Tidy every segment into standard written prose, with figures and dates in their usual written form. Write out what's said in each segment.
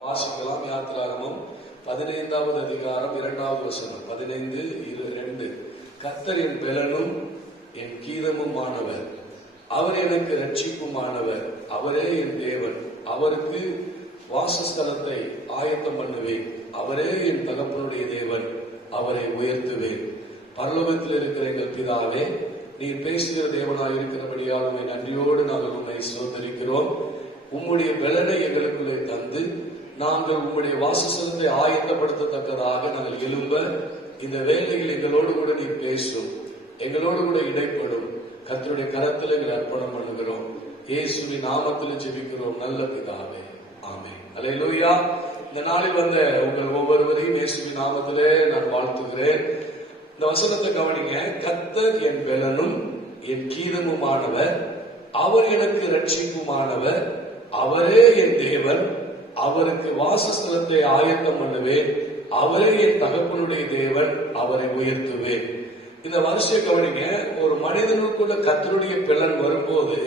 வாசிக்கலாம். யாத்திராகமம் 15வது அதிகாரம் 2வது வசனம். 15:2. கர்த்தர் என் பெலனும் என் கீதமுமானவர், அவர் எனக்கு ரட்சிப்புமானவர், அவரே என் தேவன், அவருக்கு வாசஸ்தலத்தை ஆயத்தம் பண்ணுவேன், அவரே என் தகப்பனுடைய தேவன், அவரை உயர்த்துவேன். பரலோகத்தில் இருக்கிற எங்கள் பிதாவே, நீர் பேசுகிற தேவனாய் இருக்கிறபடியால் உம்மை நன்றியோடு நாங்கள் உம்மை ஸ்தோத்திரிக்கிறோம். உம்முடைய பெலனை எங்களுக்குள்ளே தந்து நாங்கள் உங்களுடைய வாசஸ்தலத்தை ஆயத்தப்படுத்தத்தக்கதாக நாங்கள் எழும்ப இந்த வேலையில் எங்களோடு கூட நீர் பேசும், எங்களோடு கூட இடைப்படும். கர்த்தருடைய கரத்தில் எங்களை அர்ப்பணம் பண்ணுகிறோம். இயேசுவின் நாமத்தில் ஜெபிக்கிறோம் நல்ல பிதாவே, ஆமென். அல்லேலூயா. இந்த நாளில் வந்த உங்கள் ஒவ்வொருவரையும் இயேசுவின் நாமத்திலே நான் வாழ்த்துகிறேன். இந்த வசனத்தை கவனிங்க. கர்த்தர் என் பெலனும் என் கீதமுமானவர், அவர் எனக்கு ரட்சிப்புமானவர், அவரே என் தேவன், அவருக்கு வாசஸ்தலத்தை ஆயத்தம் பண்ணுவேன், அவரே என் தகப்பனுடைய தேவன், அவரை உயர்த்துவேன். இந்த வரிசையை கவனிங்க. ஒரு மனிதனுக்குள்ள கர்த்தருடைய பெலன் வரும்போது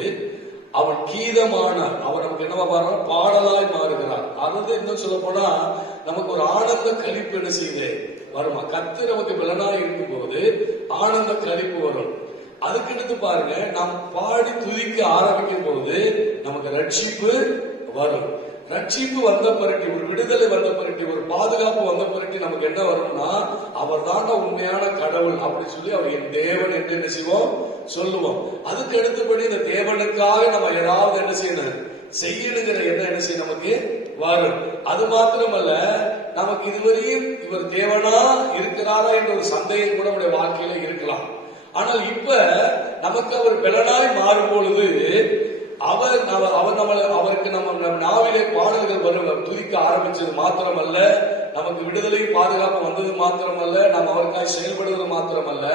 அவன் கீதமான, அவர் நமக்கு என்னவா பாருங்க, பாடலாய் மாறுகிறார். அது இன்னும் சொல்ல போனா நமக்கு ஒரு ஆனந்த கழிப்பு என்ன செய்யுது வருமா. கர்த்தர் நமக்கு பெலனாய் இருக்கும் போது ஆனந்த கழிப்பு வரும். அதுக்கு எடுத்து பாருங்க, நாம் பாடி துதிக்க ஆரம்பிக்கும் போது நமக்கு ரட்சிப்பு வரும். ரட்சிப்பு வந்த பிறகு, ஒரு விடுதலை வந்த பிறகு, ஒரு பாதுகாப்பு வந்த பிறகு நமக்கு என்ன வரும்னா, அவர் தான் உண்மையான கடவுள் அப்படி சொல்லி அவர் என் தேவன் என்று என்ன செய்வோம் சொல்லுவோம். அதுக்கு அடுத்தபடி இந்த தேவனுக்காக நம்ம ஏதாவது என்ன செய்யணும் செய்யணுங்கிற என்ன செய்ய நமக்கு வரும். அது மாத்திரமல்ல, நமக்கு இதுவரையும் இவர் தேவனா இருக்கிறாரா என்ற ஒரு சந்தேகம் கூட நம்முடைய வாழ்க்கையில இருக்கலாம். ஆனால் இப்ப நமக்கு அவர் பெலனாய் மாறும் பொழுது அவருக்கு நம்ம நாவிலே பாடல்கள் வரும், துதிக்க ஆரம்பிச்சது மாத்திரமல்ல, நமக்கு விடுதலை பாதுகாப்பு வந்தது மாத்திரமல்ல, நாம் அவருக்காக செயல்படுவது மாத்திரமல்ல,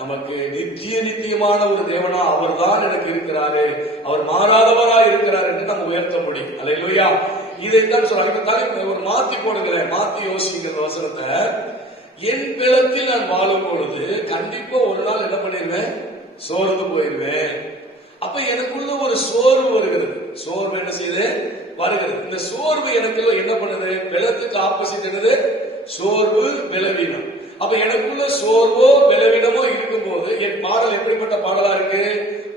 நமக்கு நித்தியமான ஒரு தேவனா அவர் தான் எனக்கு இருக்கிறாரு, அவர் மாறாதவரா இருக்கிறார் என்று நம்ம உயர்த்த முடியும். அல்லேலூயா. இதைத்தான் சொல்றாங்க. ஒரு மாத்தி போடுகிறேன், மாத்தி யோசிக்கிற வசனத்தை. என் பிளத்தில் நான் வாழும் பொழுது கண்டிப்பா ஒரு நாள் என்ன பண்ணிருவேன், சோர்ந்து போயிருவேன். அப்ப எனக்குள்ள ஒரு சோர்வு வருகிறது. சோர்வு என்ன செய்யுது வருகிறது. இந்த சோர்வு எனக்கு என்ன பண்ணுது, பெலத்துக்கு ஆப்போசிட் என்னது, சோர்வு, பலவீனம். அப்ப எனக்குள்ள சோர்வோ பலவீனமோ இருக்கும் போது என் பாடல் எப்படிப்பட்ட பாடலா இருக்கு,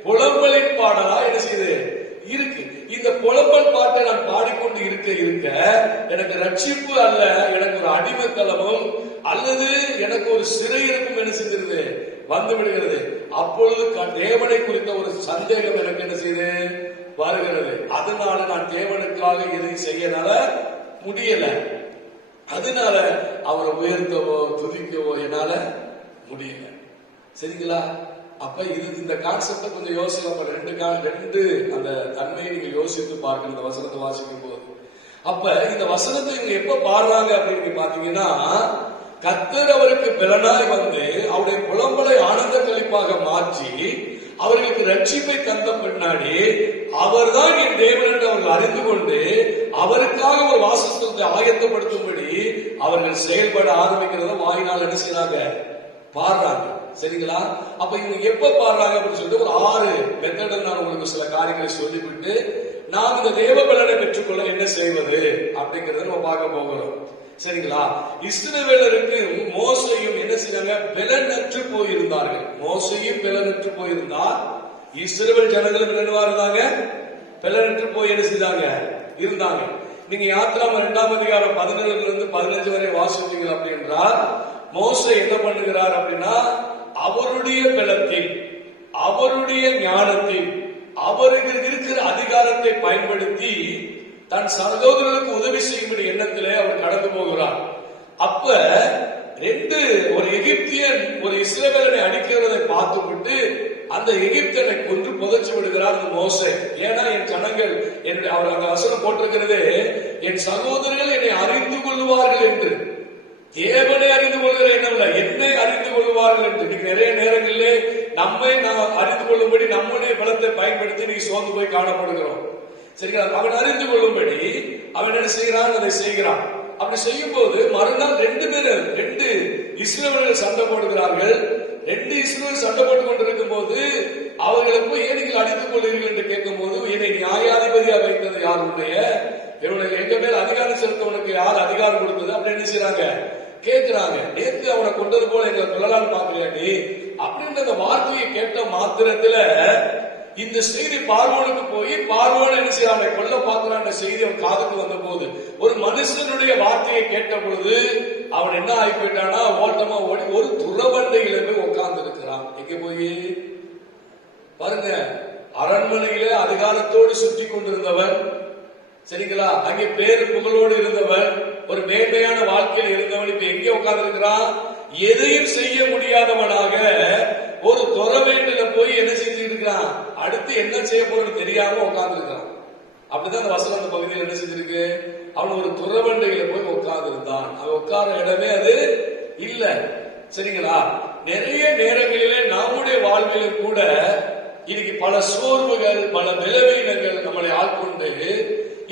புலம்பலின் பாடலா என்ன செய்யுது இருக்கு. இந்த புலம்பல் பாட்டை நான் பாடிக்கொண்டு இருக்க எனக்கு ரட்சிப்பு அல்ல, எனக்கு ஒரு அடிமைத்தளமும் அல்லது எனக்கு ஒரு சிறையிருப்பும் என்ன செஞ்சிருது வந்து விடுகிறது. அப்பொழுது தேவனை குறித்த ஒரு சந்தேகம் எனக்கு என்ன செய்து வருகிறது. அதனால நான் தேவனுக்காக எதையும் செய்யனால முடியல, அதனால அவரை உயர்த்தவோ துதிக்கவோ என்னால முடியல. சரிங்களா? அப்ப இந்த கான்செப்ட கொஞ்சம் யோசிக்க, ரெண்டு அந்த தன்மையை நீங்க யோசித்து பார்க்கணும் இந்த வசனத்தை வாசிக்கும் போது. அப்ப இந்த வசனத்தை இவங்க எப்ப பாடுறாங்க அப்படின்னு பாத்தீங்கன்னா, கர்த்தர் அவருக்கு பெலனாய் வந்து அவருடைய புலம்பலை ஆனந்த கழிப்பாக மாற்றி அவர்களுக்கு ரட்சிப்பை தந்த பின்னாடி அவர் தான் என் தேவன் என்று அவர்கள் அறிந்து கொண்டு அவருக்காக ஒரு வாசஸ்தலத்தை ஆயத்தப்படுத்தும்படி அவர்கள் செயல்பட ஆரம்பிக்கிறத வாயினால் என்ன செய்யறாங்க, பாடுறாங்க. சரிங்களா? அப்ப இவங்க எப்ப பாடுறாங்க அப்படின்னு சொல்லிட்டு ஒரு 6 மெத்தட் நான் உங்களுக்கு சில காரியங்களை சொல்லிவிட்டு நாம் இந்த தேவ பலனை பெற்றுக்கொள்ள என்ன செய்வது அப்படிங்கறத நம்ம பார்க்க போகிறோம். சரிங்களா? இஸ்ரவேலருக்கு மோசையும் என்ன செய்தாங்க, பெலனற்று போயிருந்தார்கள். மோசையும் பெலனற்று போயிருந்தார். இஸ்ரவேல் ஜனங்களும் என்னவா இருந்தாங்க, பெலனற்று போய் என்ன செய்தாங்க இருந்தாங்க. நீங்க யாத்திராகமம் 2ஆம் அதிகாரம் 17-15 வரை வாசிச்சீங்க அப்படின்றால், மோசே என்ன பண்ணுகிறார் அப்படின்னா, அவருடைய பலத்தில், அவருடைய ஞானத்தில், அவருக்கு இருக்கிற அதிகாரத்தை பயன்படுத்தி தன் சகோதரர்களுக்கு உதவி செய்யும்படி எண்ணத்திலே அவர் கடந்து போகிறார். அப்ப ஒரு எகிப்தியன் ஒரு இஸ்ரவேலனை அடிக்கிறதை பார்த்துவிட்டு அந்த எகிப்தியனை கொன்று புதைச்சு விடுகிறார் அந்த மோசே. ஏன்னா என் ஜனங்கள், அவர் அந்த வசனம் போட்டிருக்கிறது, என் சகோதரர்கள் என்னை அறிந்து கொள்வார்கள் என்று. தேவனை அறிந்து கொள்கிற எண்ணம் இல்ல, கொள்ளும்படி நம்முடைய பலத்தை பயன்படுத்தி நீ சோர்ந்து போய் காணப்படுகிறோம். சரிங்களா? அவன் அறிந்து கொள்ளும்படி அவன் என்ன செய்கிறான், அதை செய்கிறான். அப்படி செய்யும் போது மறுநாள் ரெண்டு இஸ்ரவேலர்கள் சண்டை போடுகிறார்கள். ரெண்டு இஸ்ரவேல் சண்டை போட்டுக் கொண்டிருக்கும் போது அவர்களை போய் ஏன் நீங்கள் அடித்துக் கொள்கிறீர்கள் என்று கேட்கும் போது, என்னை நியாயாதிபதியா வைத்தது யாருடைய, எங்க மேல் அதிகாரம் செலுத்த உனக்கு யார் அதிகாரம் கொடுத்தது அப்படின்னு என்ன செய்யறாங்க, கேட்கிறாங்க. நேற்று அவனை கொண்டது போல எங்களை கொள்ளலான்னு பாக்கலையாடி அப்படின்ற அந்த வார்த்தையை கேட்ட மாத்திரத்துல இந்த செய்தி பார்வோனுக்கு போய் பார்வோன் என்ன செய்ய அவனை கொல்ல பார்க்கிறான் செய்தி அவன் காதுக்கு வந்த போது, ஒரு மனுஷனுடைய வார்த்தையை கேட்ட பொழுது அவன் என்ன ஆகி போயிட்டானா, ஓட்டமா ஓடி ஒரு துறவண்டையில போய் உட்கார்ந்து இருக்கிறான். எங்க போய் பாருங்க, அரண்மனையில அதிகாரத்தோடு சுற்றி கொண்டிருந்தவன், சரிங்களா, அங்கே பேரு புகழோடு இருந்தவன், ஒரு மேன்மையான வாழ்க்கையில் இருந்தவன் இப்ப எங்கே உட்கார்ந்து இருக்கிறான், எதையும் செய்ய முடியாதவனாக ஒரு துறவேண்டில போய் என்ன செஞ்சு இருக்கிறான், அடுத்து என்ன செய்ய போறன்னு தெரியாம உட்கார்ந்து இருக்கான். அப்படிதான் அந்த வசனம் அந்த பகுதியில் என்ன செஞ்சிருக்கு, அவன் ஒரு துறவண்டையில போய் உட்கார்ந்து இருந்தான். அவன் உட்கார இடமே அது இல்ல. சரிங்களா? நிறைய நேரங்களிலே நம்முடைய வாழ்விலும் கூட இன்னைக்கு பல சோர்வுகள், பல பலவீனங்கள் நம்மளை ஆட்கொண்டு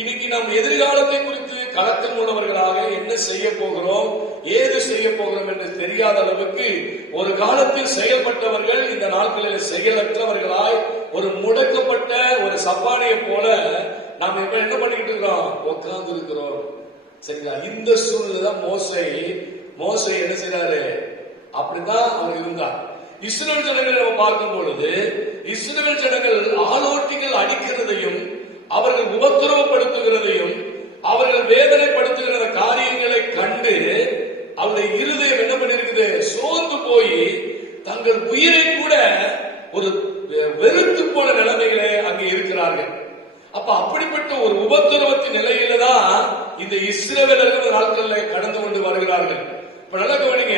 இன்னைக்கு நம் எதிர்காலத்தை குறித்து கலக்கம் உள்ளவர்களாக என்ன செய்ய போகிறோம், ஏது செய்ய போகிறோம் என்று தெரியாத அளவுக்கு ஒரு காலத்தில் செயல்பட்டவர்கள் இந்த நாட்களில் செயலற்றவர்களாய் ஒரு முடக்கப்பட்ட ஒரு சப்பானியை போல நாம் இப்ப என்ன பண்ணிக்கிட்டு இருக்கிறோம், உட்கார்ந்து இருக்கிறோம். சரிங்களா? இந்த சூழ்நிலை தான் மோசே என்ன செய்யறாரு, அப்படிதான் அவர் இருந்தார். இஸ்ரவேல் ஜனங்களை நம்ம பார்க்கும் பொழுது இஸ்ரவேல் ஜனங்கள் ஆலோட்டிகள் அடிக்கிறதையும் அவர்கள் உபத்திரவப்படுத்துகிறதையும் அவர்கள் வேதனைப்படுத்துகிற காரியங்களை கண்டு அவருடைய இருதயம் என்ன பண்ணிருக்குது, சோர்ந்து போய் தங்கள் உயிரை கூட ஒரு வெறுத்து போன நிலைமைகளே அங்கே இருக்கிறார்கள். அப்ப அப்படிப்பட்ட ஒரு உபத்திரவத்தின் நிலையில தான் இந்த இஸ்ரவேலர்கள் நாட்களில் கடந்து கொண்டு வருகிறார்கள். இப்ப நல்லா கவனிங்க,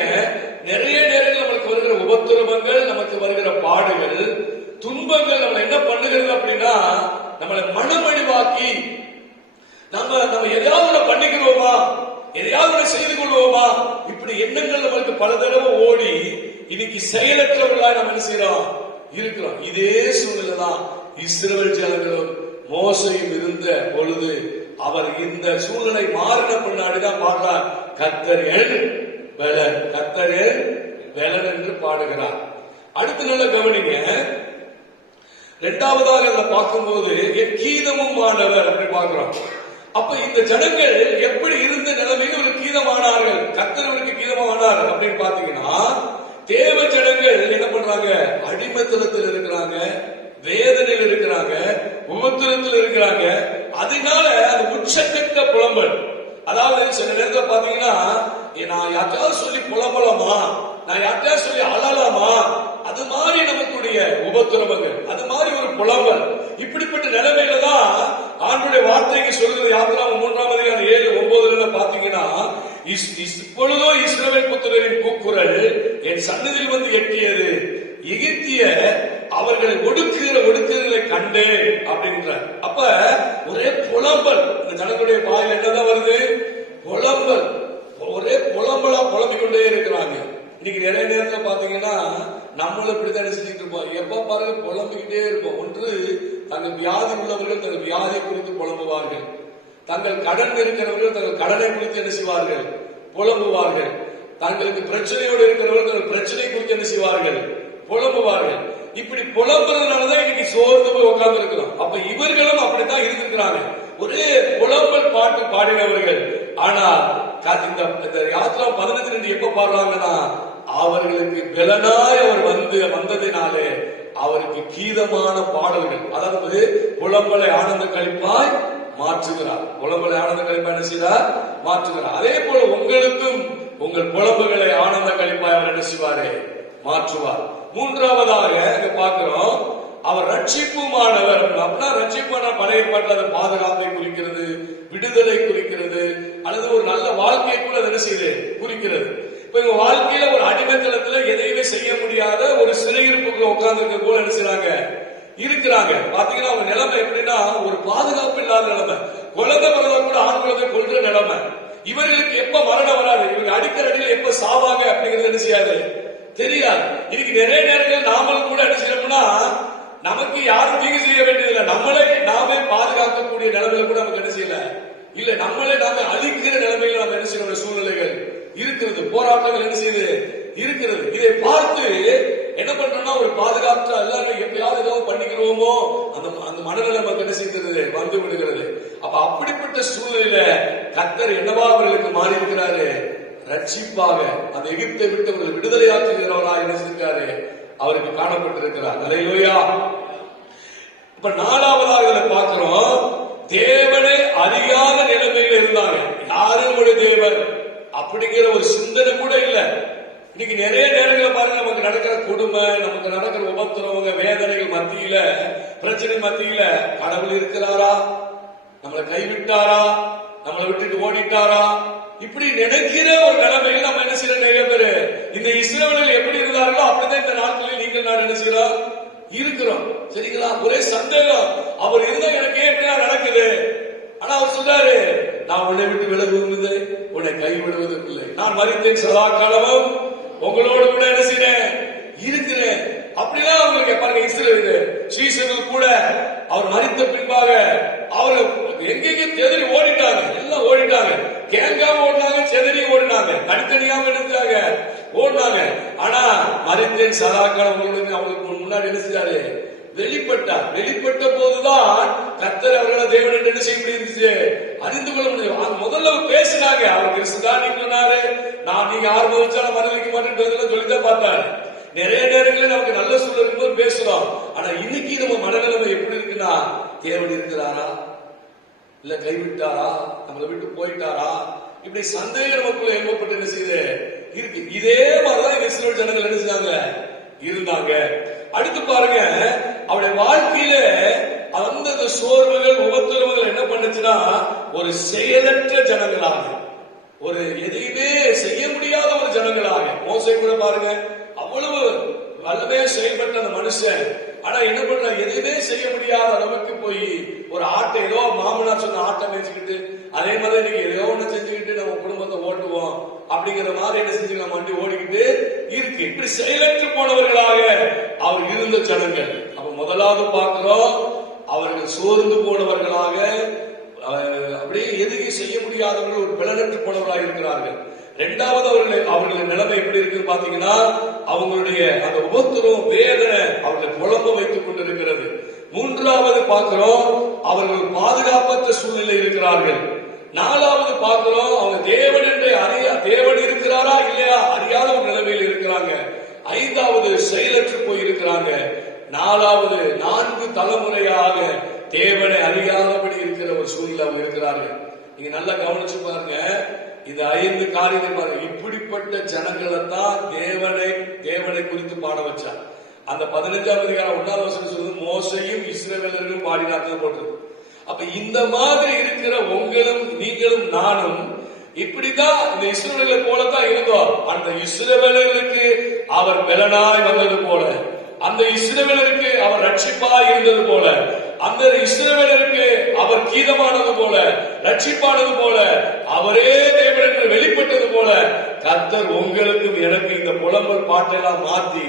நிறைய நேரங்கள் நமக்கு வருகிற உபத்திரவங்கள், நமக்கு வருகிற பாடுகள், துன்பங்கள் நம்ம என்ன பண்ணுகிறது அப்படின்னா, நம்மளை மனமடிவாக்கி நம்ம எதையாவது பண்ணிக்கிறோமா, எதையாவது செய்து கொள்வோமா, இப்படி எண்ணங்கள் நம்மளுக்கு பல தடவை ஓடி இன்னைக்கு செயலற்றவர்களா நம்ம என்ன செய்யறோம், இருக்கிறோம். இதே சூழ்நிலை தான் இஸ்ரவேல் ஜனங்களும் மோசையும் இருந்த பொழுது அவர் இந்த சூழ்நிலை மாறின பின்னாடிதான் பாடுறார், கர்த்தர் என் பலன், கர்த்தர் என் பலன் என்று பாடுகிறார். அடுத்த நல்ல கவனிங்க, இரண்டாவதாக அதை பார்க்கும்போது என் கீதமும் ஆனவர் அப்படி பார்க்கிறோம். அப்ப இந்த ஜனங்கள் எப்படி இருந்த நிலைமையில் ஒரு கீதமானார்கள், கர்த்தருக்கு கீதமானார் அப்படின்னு பாத்தீங்கன்னா, தேவ ஜனங்கள் என்ன பண்றாங்க, அடிமைத்தனத்தில் இருக்கிறாங்க, வேதனையில் இருக்கிறாங்க, உபத்திரத்தில் இருக்கிறாங்க. அதனால அது உச்சக்கட்ட புலம்பல். அதாவது சில நேரத்தில் பாத்தீங்கன்னா, நான் யார்ட்டாவது சொல்லி புலம்பலாமா, நான் யார்ட்டாவது சொல்லி அழலாமா, அது மாதிரி நமக்குடைய உபத்திரவங்கள், அது மாதிரி ஒரு புலம்பல். இப்படிப்பட்ட நிலைமையில தான் ஆண்டுடைய வார்த்தைக்கு சொல்கிறது. யாத்திராகமம் 3ஆம் அதிகாரம் 7-9 பாத்தீங்கன்னா, இப்பொழுதோ இஸ்ரவேல் புத்திரரின் கூக்குரல் என் சன்னதியில் வந்து எட்டியது, எகிப்திய அவர்களை ஒடுக்குகிறதை கண்டு அப்படின்ற. அப்ப ஒரே புலம்பல், இந்த ஜனங்களுடைய வாயில் என்னதான் வருது, புலம்பல், ஒரே புலம்பலா புலம்பிக் கொண்டே இருக்கிறாங்க. இன்னைக்கு நிறைய நேரத்தில் பாத்தீங்கன்னா நம்மளும் இப்படித்தான் செஞ்சுட்டு இருப்போம், எப்ப பாருங்க புலம்பிக்கிட்டே இருப்போம். ஒன்று, தங்கள் வியாதி உள்ளவர்கள் தங்கள் வியாதியை குறித்து புலம்புவார்கள், தங்கள் கடன் இருக்கிறவர்கள் தங்கள் கடனை குறித்து என்ன செய்வார்கள், புலம்புவார்கள், தங்களுக்கு பிரச்சனையோடு இருக்கிறவர்கள் தங்கள் பிரச்சனை குறித்து என்ன செய்வார்கள், புலம்புவார்கள். இப்படி புலம்புறதுனாலதான் இன்னைக்கு சோர்ந்து போய் உட்கார்ந்து இருக்கிறோம். அப்ப இவர்களும் அப்படித்தான் இருந்திருக்கிறாங்க, ஒரே புலம்பல் பாட்டு பாடினவர்கள். ஆனா இந்த யாத்திரா 15 எப்ப பாடுறாங்கன்னா, அவர்களுக்கு பலனாய் அவர் வந்ததினாலே அவருக்கு கீதமான பாடல்கள், அதாவது புலம்பலை ஆனந்த கழிப்பாய் மாற்றுகிறார், புலம்பலை ஆனந்த கழிப்பாய் என்ன செய்தார், மாற்றுகிறார். அதே போல உங்களுக்கும் உங்கள் புலம்புகளை ஆனந்த கழிப்பாய் அவர் என்ன செய்வாரே, மாற்றுவார். மூன்றாவதாக இங்க பார்க்கிறோம், அவர் ரட்சிப்புமானவர். அப்படின்னா ரட்சிப்பான பழைய பாட்டில் பாதுகாப்பை குறிக்கிறது, விடுதலை குறிக்கிறது, அல்லது ஒரு நல்ல வாழ்க்கையை கூட என்ன செய்யுது குறிக்கிறது. இப்ப இவங்க வாழ்க்கையில ஒரு அடிமைத்தளத்துல எதையுமே செய்ய முடியாத ஒரு சிறையிருப்புக்குள்ள உட்கார்ந்து இருக்க போல என்ன செய்யறாங்க, இருக்கிறாங்க. பாத்தீங்கன்னா அவங்க நிலைமை எப்படின்னா, ஒரு பாதுகாப்பு இல்லாத நிலைமை, குழந்தை பிறந்த கூட ஆண் குழந்தை கொள்ற நிலைமை. இவர்களுக்கு எப்ப மரணம் வராது, இவங்க அடிக்கிற அடியில் எப்ப சாவாங்க அப்படிங்கிறது என்ன செய்யாது, தெரியாது. இன்னைக்கு நிறைய நேரங்கள் நாமளும் கூட என்ன செய்யறோம்னா, நமக்கு யாரும் தீங்கு செய்ய வேண்டியதில்லை. நம்மளே நாமே பாதுகாக்கக்கூடிய நிலைமையில கூட நமக்கு என்ன செய்யல இல்ல, நம்மளே நாம அழிக்கிற நிலைமையில நம்ம என்ன செய்யற சூழ்நிலைகள் இருக்கிறது, போராட்டங்கள் என்ன செய்யுது இருக்கிறது. இதை பார்த்து என்ன பண்றோம்னா ஒரு பாதுகாப்பு எல்லாரும் எப்பயாவது ஏதோ பண்ணிக்கிறோமோ அந்த மனநிலை நமக்கு என்ன செய்கிறது வந்து விடுகிறது. அப்ப அப்படிப்பட்ட சூழ்நிலையில கர்த்தர் என்னவா அவர்களுக்கு மாறி இருக்கிறாரு, ரட்சிப்பாக அந்த எகிப்தை விட்டு அவர்கள் விடுதலையாக்குகிறவராக என்ன செஞ்சிருக்காரு, அவருக்கு காணப்பட்டிருக்கிறார். அல்லேலூயா. இப்ப நாலாவதாக பார்க்கிறோம், தேவனை அறியாத நிலைமையில இருந்தாங்க. யாரும் ஒரு தேவன் அப்படிங்கிற ஒரு சிந்தனை கூட இல்ல. இன்னைக்கு நிறைய நேரங்களை பாருங்க, நமக்கு நடக்கிற கொடுமை, நமக்கு நடக்கிற உபத்திரவங்க, வேதனைகள் மத்தியில, பிரச்சனை மத்தியில கடவுள் இருக்கிறாரா, நம்மளை கைவிட்டாரா, நம்மளை விட்டுட்டு ஓடிட்டாரா, இப்படி நினைக்கிற ஒரு நிலைமையில் நம்ம என்ன செய்யற நிறைய பேரு இந்த இஸ்ரவேலர்கள் எப்படி இருந்தார்களோ அப்படிதான் இந்த நாட்களில் நீங்கள் நான் என்ன செய்யறோம் இருக்கிறோம். சரிங்களா? ஒரே சந்தேகம், அவர் இருந்தா எனக்கு ஏன் இப்படி நடக்குது? ஆனா அவர் சொல்றாரு, நான் உன்னை விட்டு விலகுவது உன்னை கைவிடுவதும் இல்லை, நான் மரித்தேன் சதா காலமும் உங்களோடு கூட என்ன செய்யறேன் இருக்கிறேன். அப்படிலாம் அவங்க பாருங்க, இஸ்ரவேல் சீசர்கள் கூட அவர் மரித்த பின்பாக அவர் எங்கெங்க செதறி ஓடிட்டாங்க, எல்லாம் ஓடிட்டாங்க, கேங்காம ஓடினாங்க, செதறி ஓடினாங்க, தனித்தனியாம இருந்தாங்க, ஓடினாங்க. ஆனா மரித்தேன் சதாக்காலம் அவங்களுக்கு முன்னாடி என்ன செஞ்சாரு, வெளிப்பட்டார். வெளிப்பட்ட போதுதான் கர்த்தர் அவர்களை தேவன் என்ன செய்ய முடியுது அறிந்து கொள்ள முடியும். முதல்ல பேசினாங்க, அவர் கிறிஸ்து தான் நீங்களாரு, நான் நீங்க யார் மதிச்சாலும் மறுதளிக்க மாட்டேன் சொல்லிதான் பார்த்தாரு. நிறைய நேரங்களில் நமக்கு நல்ல சூழல் இருக்கும்போது பேசுறோம். ஆனா இன்னைக்கு நம்ம மனநிலைமை எப்படி இருக்குன்னா, தேவன் இருக்கிறாரா இல்ல கைவிட்டாரா, நம்மளை விட்டு போயிட்டாரா, இப்படி சந்தேகம் நமக்குள்ள ஏற்பட்டு என்ன செய்யுது இருக்கு. இதே மாதிரிதான் இஸ்ரவேல் ஜனங்கள் என்ன செஞ்சாங்க இருந்தாங்க. அடுத்து பாருங்க, அவருடைய வாழ்க்கையில அந்த சோர்வுகள் உபத்திரவுகள் என்ன பண்ணுச்சுன்னா, ஒரு செயலற்ற ஜனங்களாக, ஒரு எதையுமே செய்ய முடியாத ஒரு ஜனங்களாக. மோசே கூட பாருங்க, அவ்வளவு வல்லமையா செயல்பட்ட அந்த மனுஷன், ஆனா என்ன பண்ண, எதுவுமே செய்ய முடியாத அளவுக்கு போய் ஒரு ஆட்டை ஏதோ மாமனார் சொன்ன ஆட்டை மேய்ச்சிக்கிட்டு, அதே மாதிரி நீங்க ஏதோ ஒண்ணு செஞ்சுக்கிட்டு நம்ம குடும்பத்தை ஓட்டுவோம் அப்படிங்கிற மாதிரி என்ன செஞ்சு நம்ம வண்டி ஓடிக்கிட்டு இருக்கு. இப்படி செயலற்று போனவர்களாக அவர் இருந்த ஜனங்கள். அப்ப முதலாவது பார்க்கிறோம், அவர்கள் சோர்ந்து போனவர்களாக, அப்படியே எதுவும் செய்ய முடியாதவர்கள், ஒரு பிளனற்று போனவர்களாக இருக்கிறார்கள். இரண்டாவது அவர்களின் நிலைமை எப்படி இருக்கு பாத்தீங்கன்னா, அவங்களுடைய அந்த உபத்திரம் வேதனை அவர்களை குழம்ப வைத்துக் கொண்டிருக்கிறது. மூன்றாவது பார்க்கிறோம், அவர்கள் பாதுகாப்பற்ற சூழ்நிலை இருக்கிறார்கள். நாலாவது பார்க்கிறோம், அவங்க தேவன் என்று தேவன் இருக்கிறாரா இல்லையா அறியாத ஒரு நிலைமையில் இருக்கிறாங்க. ஐந்தாவது செயலற்று போய் இருக்கிறாங்க. நாலாவது 4 தலைமுறையாக தேவனை அறியாதபடி இருக்கிற ஒரு சூழ்நிலை அவங்க இருக்கிறார்கள். நீங்க நல்லா கவனிச்சு பாருங்க, இந்த 5 காரியத்தை பாருங்க. இப்படிப்பட்ட ஜனங்களை தான் தேவனை குறித்து பாட வச்சார். அந்த 15ஆம் அதிகாரம் 1ஆவது வசனம் சொல்லுது, மோசையும் இஸ்ரவேலர்களும் பாடினார்கள் போட்டிருக்கு. அப்ப இந்த மாதிரி இருக்கிற உங்களும் நீங்களும் நானும் இப்படிதான் இந்த இஸ்ரவேலை போலதான் இருந்தோம். அந்த இஸ்ரவேலர்களுக்கு அவர் பெலனாய் வந்தது போல, அந்த இஸ்ரவேலருக்கு அவர் ரட்சிப்பாய் இருந்தது போல, அந்த இஸ்ரவேலருக்கு அவர் கீதமானது போல, ரட்சிப்பானது போல, அவரே தேவன் என்று வெளிப்பட்டது போல, கர்த்தர் உங்களுக்கும் எனக்கு இந்த புலம்பல் பாட்டெல்லாம் மாற்றி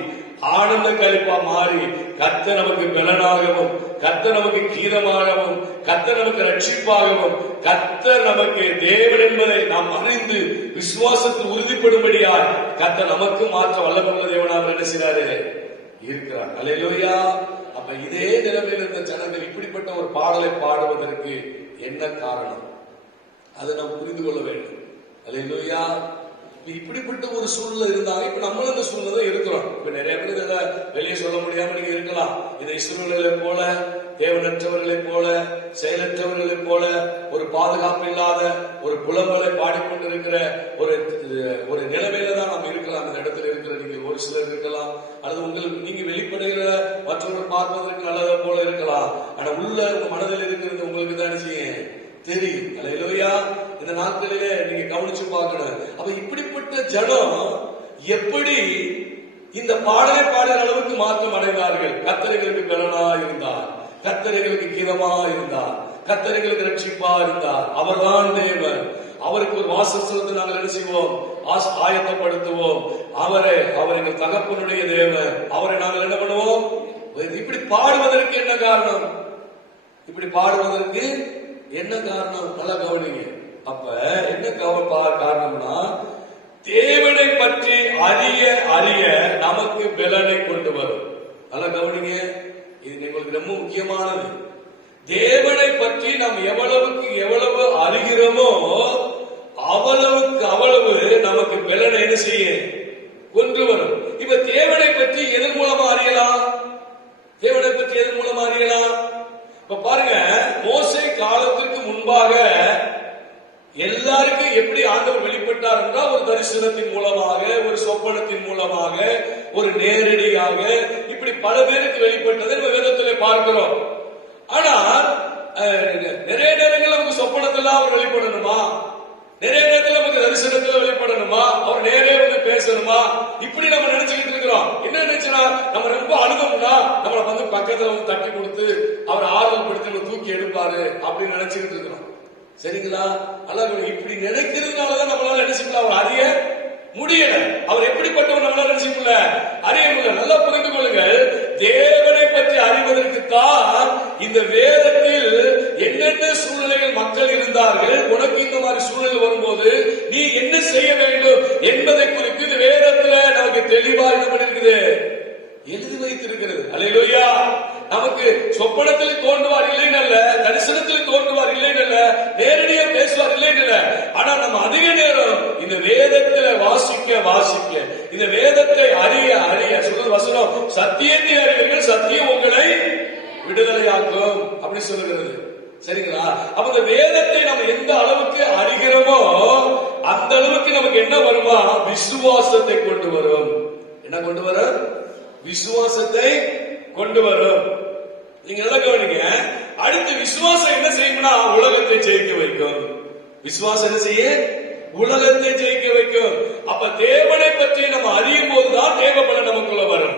ஆனந்த கழிப்பா மாறி, கர்த்தர் நமக்கு பெலனாகவும், கர்த்தர் நமக்கு கீதமாகவும், கர்த்தர் நமக்கு ரட்சிப்பாகவும், கர்த்தர் நமக்கு தேவன் என்பதை நாம் அறிந்து விசுவாசத்தில் உறுதிப்படும்படியால் கர்த்தர் நமக்கு மாற்ற வல்லமுள்ள தேவனாக என்ன செய்றாரு இருக்கிறார். அல்லேலூயா. அப்ப இதே நிலைமையில் இருந்த ஜனங்கள் இப்படிப்பட்ட ஒரு பாடலை பாடுவதற்கு என்ன காரணம், அதை நாம் புரிந்து கொள்ள வேண்டும். அல்லேலூயா. இப்படிப்பட்ட ஒரு சூழ்நிலை இருந்தாங்க. இப்ப நம்மளும் இந்த சூழ்நிலை இருக்கிறோம். இப்ப நிறைய பேர் இதை வெளியே சொல்ல முடியாம நீங்க இருக்கலாம். இந்த இஸ்ரவேலர்களை போல, தேவனற்றவர்களை போல, செயலற்றவர்களை போல, ஒரு பாதுகாப்பு இல்லாத ஒரு புலம்பலை பாடிக்கொண்டிருக்கிற ஒரு நிலைமையில தான் நாம் இருக்கலாம். அந்த இடத்துல இருக்கிற நீங்க ஒரு சிலர் இருக்கலாம், அல்லது உங்களுக்கு நீங்க வெளிப்படுகிற மற்றவர்கள் பார்ப்பதற்கு நல்லதை போல இருக்கலாம். ஆனா உள்ள உங்க மனதில் இருக்கிறது உங்களுக்கு தான் செய்யும் தெரியும். அல்லேலூயா. இந்த நாட்களிலே நீங்க கவனிச்சு பார்க்கணும். அப்ப இப்படிப்பட்ட ஜனம் எப்படி இந்த பாடலை பாடுற அளவுக்கு மாற்றம் அடைந்தார்கள். கர்த்தர்களுக்கு பலனா இருந்தார், கர்த்தர்களுக்கு கீதமா இருந்தார், கர்த்தர்களுக்கு ரட்சிப்பா இருந்தார். அவர்தான் தேவன். அவருக்கு ஒரு வாசஸ்தலத்தை நாங்கள் என்ன செய்வோம், ஆயத்தப்படுத்துவோம். அவர் எங்கள் தகப்பனுடைய தேவன். அவரை நாங்கள் என்ன பண்ணுவோம், இப்படி பாடுவதற்கு என்ன காரணம்? இப்படி பாடுவதற்கு என்ன காரணம்? நல்லா கவனிங்க. அப்ப என்ன காரணம்னா, தேவனை பற்றி அறிய அறிய நமக்கு பலனை கொண்டு வரும். நல்லா கவனிங்க, இது உங்களுக்கு ரொம்ப முக்கியமானது. தேவனை பற்றி நாம் எவ்வளவுக்கு எவ்வளவு அறிகிறோமோ அவ்வளவுக்கு அவ்வளவு நமக்கு பலனை என்ன செய்ய கொண்டு வரும். இப்ப தேவனை பற்றி எதன் மூலமா அறியலாம்? தேவனை பற்றி எதன் மூலமா அறியலாம்? இப்ப பாருங்க, மோசே காலத்திற்கு முன்பாக எல்லாருக்கும் எப்படி ஆண்டவர் வெளிப்பட்டார் என்றால், ஒரு தரிசனத்தின் மூலமாக, ஒரு சொப்பனத்தின் மூலமாக, ஒரு நேரடியாக, இப்படி பல பேருக்கு வெளிப்பட்டதை நம்ம வேதத்திலே பார்க்கிறோம். ஆனா நிறைய நேரங்கள் நமக்கு சொப்பனத்துல அவர் வெளிப்படணுமா? நிறைய நேரத்தில் நமக்கு தரிசனத்துல வெளிப்படணுமா? அவர் நேரே வந்து பேசணுமா? இப்படி நம்ம நினைச்சுக்கிட்டு இருக்கிறோம். என்ன நினைச்சா, நம்ம ரொம்ப அழுதோம்னா நம்மளை வந்து பக்கத்துல வந்து தட்டி கொடுத்து அவர் ஆறுதல் படுத்தி தூக்கி எடுப்பாரு அப்படின்னு நினைச்சுக்கிட்டு இருக்கிறோம். சரிங்களா? அல்ல, இப்படி நினைக்கிறதுனாலதான் நம்மளால நினைச்சுக்கலாம் அவர் அறிய முடியல. அவர் எப்படிப்பட்டவர் நம்மளால நினைச்சுக்கல, அறிய முடியல. நல்லா புரிந்து கொள்ளுங்கள், தேவனை பற்றி அறிவதற்கு தான் இந்த வேதத்தில் என்னென்ன சூழ்நிலைகள் மக்கள் இருந்தார்கள், உனக்கு இந்த மாதிரி சூழ்நிலை வரும்போது நீ என்ன செய்ய வேண்டும் என்பதை குறித்து இந்த வேதத்துல நமக்கு தெளிவாக என்ன பண்ணிருக்குது, எழுதி வைத்திருக்கிறது. அல்லேலூயா. நமக்கு சொப்பனத்தில் தோன்றுவார் இல்லைன்னு, தரிசனத்தில் தோன்றுவார் இல்லைன்னு, நேரடியா பேசுவார் இல்லைன்னு. ஆனா நம்ம அதிக நேரம் இந்த வேதத்துல வாசிக்க வாசிக்க, இந்த வேதத்தை அறிய அறிய, சொல்றது வசனம், சத்தியத்தை அறிவீர்கள், சத்தியம் உங்களை விடுதலையாக்கும் அப்படி சொல்லுகிறது. சரிங்களா? அப்ப இந்த வேதத்தை நம்ம எந்த அளவுக்கு அறிகிறோமோ அந்த அளவுக்கு நமக்கு என்ன வருமா? விசுவாசத்தை கொண்டு வரும். என்ன கொண்டு வரும்? விசுவாசத்தை கொண்டு வரும். நீங்க நல்லா கவனிங்க. அடுத்து விசுவாசம் என்ன செய்யும்னா, உலகத்தை ஜெயிக்க வைக்கும். விசுவாசம் என்ன செய்ய? உலகத்தை ஜெயிக்க வைக்கும். அப்ப தேவனை பற்றி நம்ம அறியும் போதுதான் தேவ பலன் நமக்குள்ள வரும்.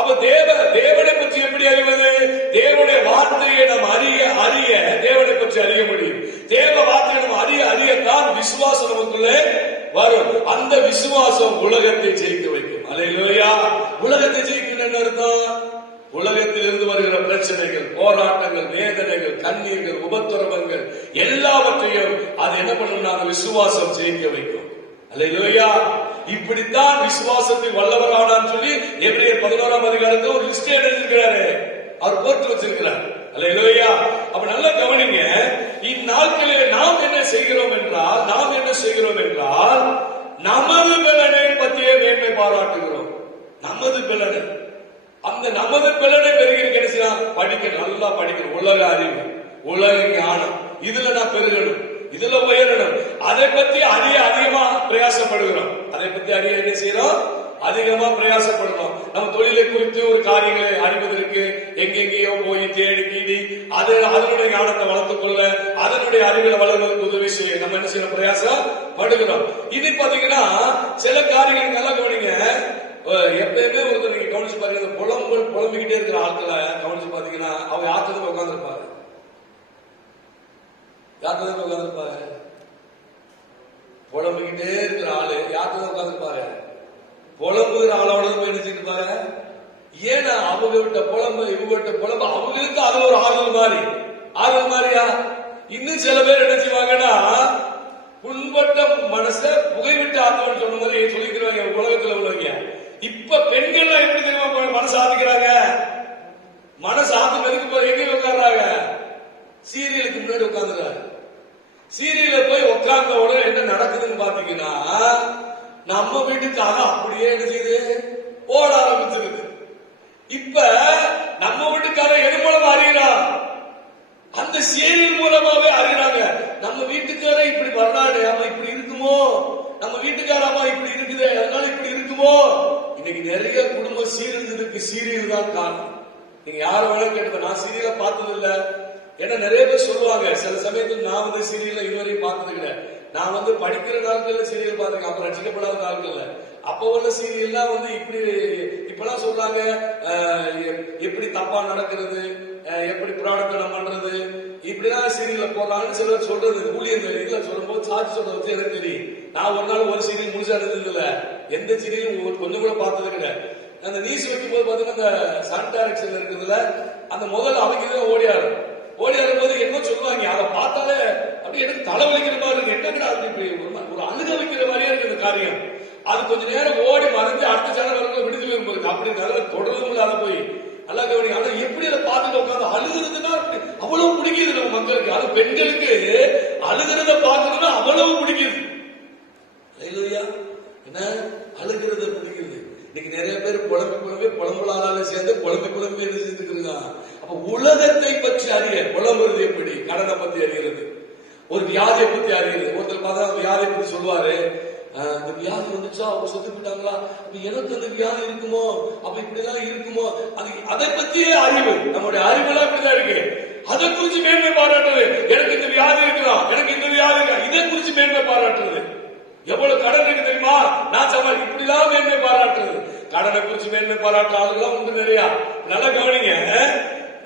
அப்ப தேவனை பற்றி எப்படி அறிவது? தேவனுடைய வார்த்தையை நம்ம அறிய அறிய தேவனை பற்றி அறிய முடியும். தேவ வார்த்தையை நம்ம அறிய அறியத்தான் விசுவாசம் நமக்குள்ளே வரும். அந்த விசுவாசம் உலகத்தை ஜெயிக்க வைக்கும். அல்லேலூயா. உலகத்தை ஜெயிக்கும் என்ன அர்த்தம்? உலகத்தில் இருந்து வருகிற பிரச்சனைகள், போராட்டங்கள், வேதனைகள், கண்ணீர்கள், உபத்திரவங்கள் எல்லாவற்றையும் அது என்ன பண்ணும்னா அந்த விசுவாசம் ஜெயிக்க வைக்கும். அல்லேலூயா. இப்படித்தான் விசுவாசத்தில் வல்லவரானான்னு சொல்லி எபிரேயர் 11ஆம் அதிகாரத்தில் ஒரு லிஸ்ட் எழுதியிருக்கிறாரு, அவர் போட்டு வச்சிருக்கிறார். அல்லேலூயா. அப்ப நல்லா கவனிங்க. இந்நாட்களில் நாம் என்ன செய்கிறோம் என்றால், நமது பலனை பற்றியே மேன்மை பாராட்டுகிறோம். நமது பலனை, அந்த நமது பலனை பெருகிறதுக்கு படிக்க, நல்லா படிக்கணும். உலக அறிவு, உலக ஞானம், இதுல நான் பெருகணும், இதுல உயரணும். அதை பத்தி அதிகமா பிரயாசப்படுகிறோம். அதை பத்தி அறிய என்ன செய்யறோம்? அதிகமா பிரயாசப்படணும். நம்ம தொழிலை குறித்து ஒரு காரியங்களை அறிவதற்கு எங்கெங்கேயோ போய் தேடி கீடி அதனுடைய ஞானத்தை வளர்த்துக் கொள்ள, அதனுடைய அறிவியலை வளர்வதற்கு உதவி செய்ய நம்ம என்ன செய்யணும்? பிரயாசம் படுகிறோம். இது பாத்தீங்கன்னா சில காரியங்கள் நல்லா கவனிங்க. எப்பயுமே ஒருத்தர் நீங்க கவனிச்சு பாருங்க, புலம்பிக்கிட்டே இருக்கிற ஆட்களை கவனிச்சு பாத்தீங்கன்னா அவங்க யாத்திரத்துல உட்கார்ந்துருப்பாங்க. யாத்திரத்துல உட்கார்ந்துருப்பாங்க. புலம்பிக்கிட்டே இருக்கிற ஆளு யாத்திரத்துல உட்கார்ந்துருப்பாங்க. புலம்புகிற ஆளோட போய் நினைச்சிட்டு இருப்பாங்க. ஏன்னா அவங்க விட்ட புலம்பு, இவங்க விட்ட புலம்பு, அவங்களுக்கு அது ஒரு ஆறுதல் மாதிரியா? இன்னும் சில பேர் என்ன செய்வாங்கன்னா, புண்பட்ட மனச புகைவிட்டு ஆத்தவன் சொன்ன மாதிரி சொல்லிக்கிறாங்க உலகத்துல உள்ளவங்க. இப்ப பெண்கள் எப்படி தெரியுமா மனசு ஆத்துக்கிறாங்க? மனசு ஆத்துக்கிறதுக்கு போய் எங்க உட்கார்றாங்க? சீரியலுக்கு முன்னாடி உட்கார்ந்துறாங்க. சீரியல போய் உட்கார்ந்த உடனே என்ன நடக்குதுன்னு பாத்தீங்கன்னா, நம்ம வீட்டுக்காக அப்படியே எழுதிது ஓட ஆரம்பிச்சிருக்கு. இப்ப நம்ம வீட்டுக்கார எது மூலமா அறியலாம்? அந்த சீரியல் மூலமாவே அறியறாங்க. நம்ம வீட்டுக்கார இப்படி வர்றாரு, அம்மா இப்படி இருக்குமோ, நம்ம வீட்டுக்கார அம்மா இப்படி இருக்குது, அதனால இப்படி இருக்குமோ. இன்னைக்கு நிறைய குடும்பம் சீரழிஞ்சதுக்கு சீரியல் தான் காரணம். நீங்க யாரும் வேலை கேட்டு, நான் சீரியலை பார்த்தது இல்ல. ஏன்னா நிறைய பேர் சொல்லுவாங்க, சில சமயத்தில் நான் வந்து சீரியல்ல இதுவரையும் பார்த்தது கிடையாது. நான் வந்து படிக்கிற நாட்கள்ல சீரியல் பார்த்திருக்கேன், அப்புறம் ரசிக்கப்படாத நாட்கள்ல. அப்ப உள்ள சீரியல்லாம் வந்து இப்பெல்லாம் சொல்றாங்க, எப்படி தப்பா நடக்கிறது, எப்படி புராணத்தனம் பண்றது, இப்படிதான் சீரியல்ல போடுறாங்கன்னு சிலர் சொல்றது. ஊழியர்கள் இதுல சொல்லும் போது சாட்சி சொல்றத வச்சு எனக்கு தெரியும். நான் ஒரு நாள் ஒரு சீரியல் முழுசா இருந்தது இல்ல, எந்த சீரியலும் கொஞ்சம் கூட பார்த்தது கிடையாது. அந்த நீஸ் வைக்கும் போது பாத்தீங்கன்னா அந்த சன் டைரக்ஷன் இருக்குதுல, அந்த முதல்ல அவங்க ஓடியாரு போது என்ன சொல்லுவாங்க, அதை பார்த்தாலே அப்படி எனக்கு தலைவலிக்கிற மாதிரி இருக்கு. என்னங்கடா அப்படி ஒரு அழுக வைக்கிற மாதிரியே இருக்கு இந்த காரியம். அது கொஞ்ச நேரம் ஓடி மறைஞ்சு அடுத்த சேனல் வரைக்கும் விடுதலை இருக்கு. அப்படி நல்லா தொடர்ந்து முடியாத போய் நல்லா கவனி. ஆனா எப்படி அதை பார்த்துட்டு உட்காந்து அழுகுறதுன்னா அவ்வளவு பிடிக்குது நம்ம மக்களுக்கு. அது பெண்களுக்கு அழுகிறத பார்க்கணும்னா அவ்வளவு பிடிக்குது. என்ன அழுகிறத பிடிக்கிறது. இன்னைக்கு நிறைய பேர் புலம்பலால சேர்ந்து புலம்பி என்ன செஞ்சுருக்காங்க. அப்ப உலகத்தை பற்றி அறிய புலம்புறது எப்படி, கடனை பத்தி அறிகிறது, ஒரு வியாதியை பத்தி அறிகிறது. ஒருத்தர் பார்த்தா வியாதியை பத்தி சொல்லுவாரு, இந்த வியாதி வந்துச்சா அவங்க செத்து போயிட்டாங்களா, எனக்கு அந்த வியாதி இருக்குமோ, அப்ப இப்படிதான் இருக்குமோ, அதை பத்தியே அறிவு. நம்முடைய அறிவுலாம் இப்படிதான் இருக்கு. அதை குறிச்சு மேன்மை பாராட்டுறது. எனக்கு இந்த வியாதி இருக்கலாம், எனக்கு இந்த வியாதி இருக்கா, இதை குறிச்சு மேன்மை பாராட்டுறது. எவ்வளவு கடன் இருக்கு தெரியுமா, நான் சமாளி, இப்படிதான் மேன்மை பாராட்டுறது. கடனை குறிச்சு மேன்மை பாராட்டுற ஆளுகளாம் உண்டு நிறைய. நல்லா கவனிங்க,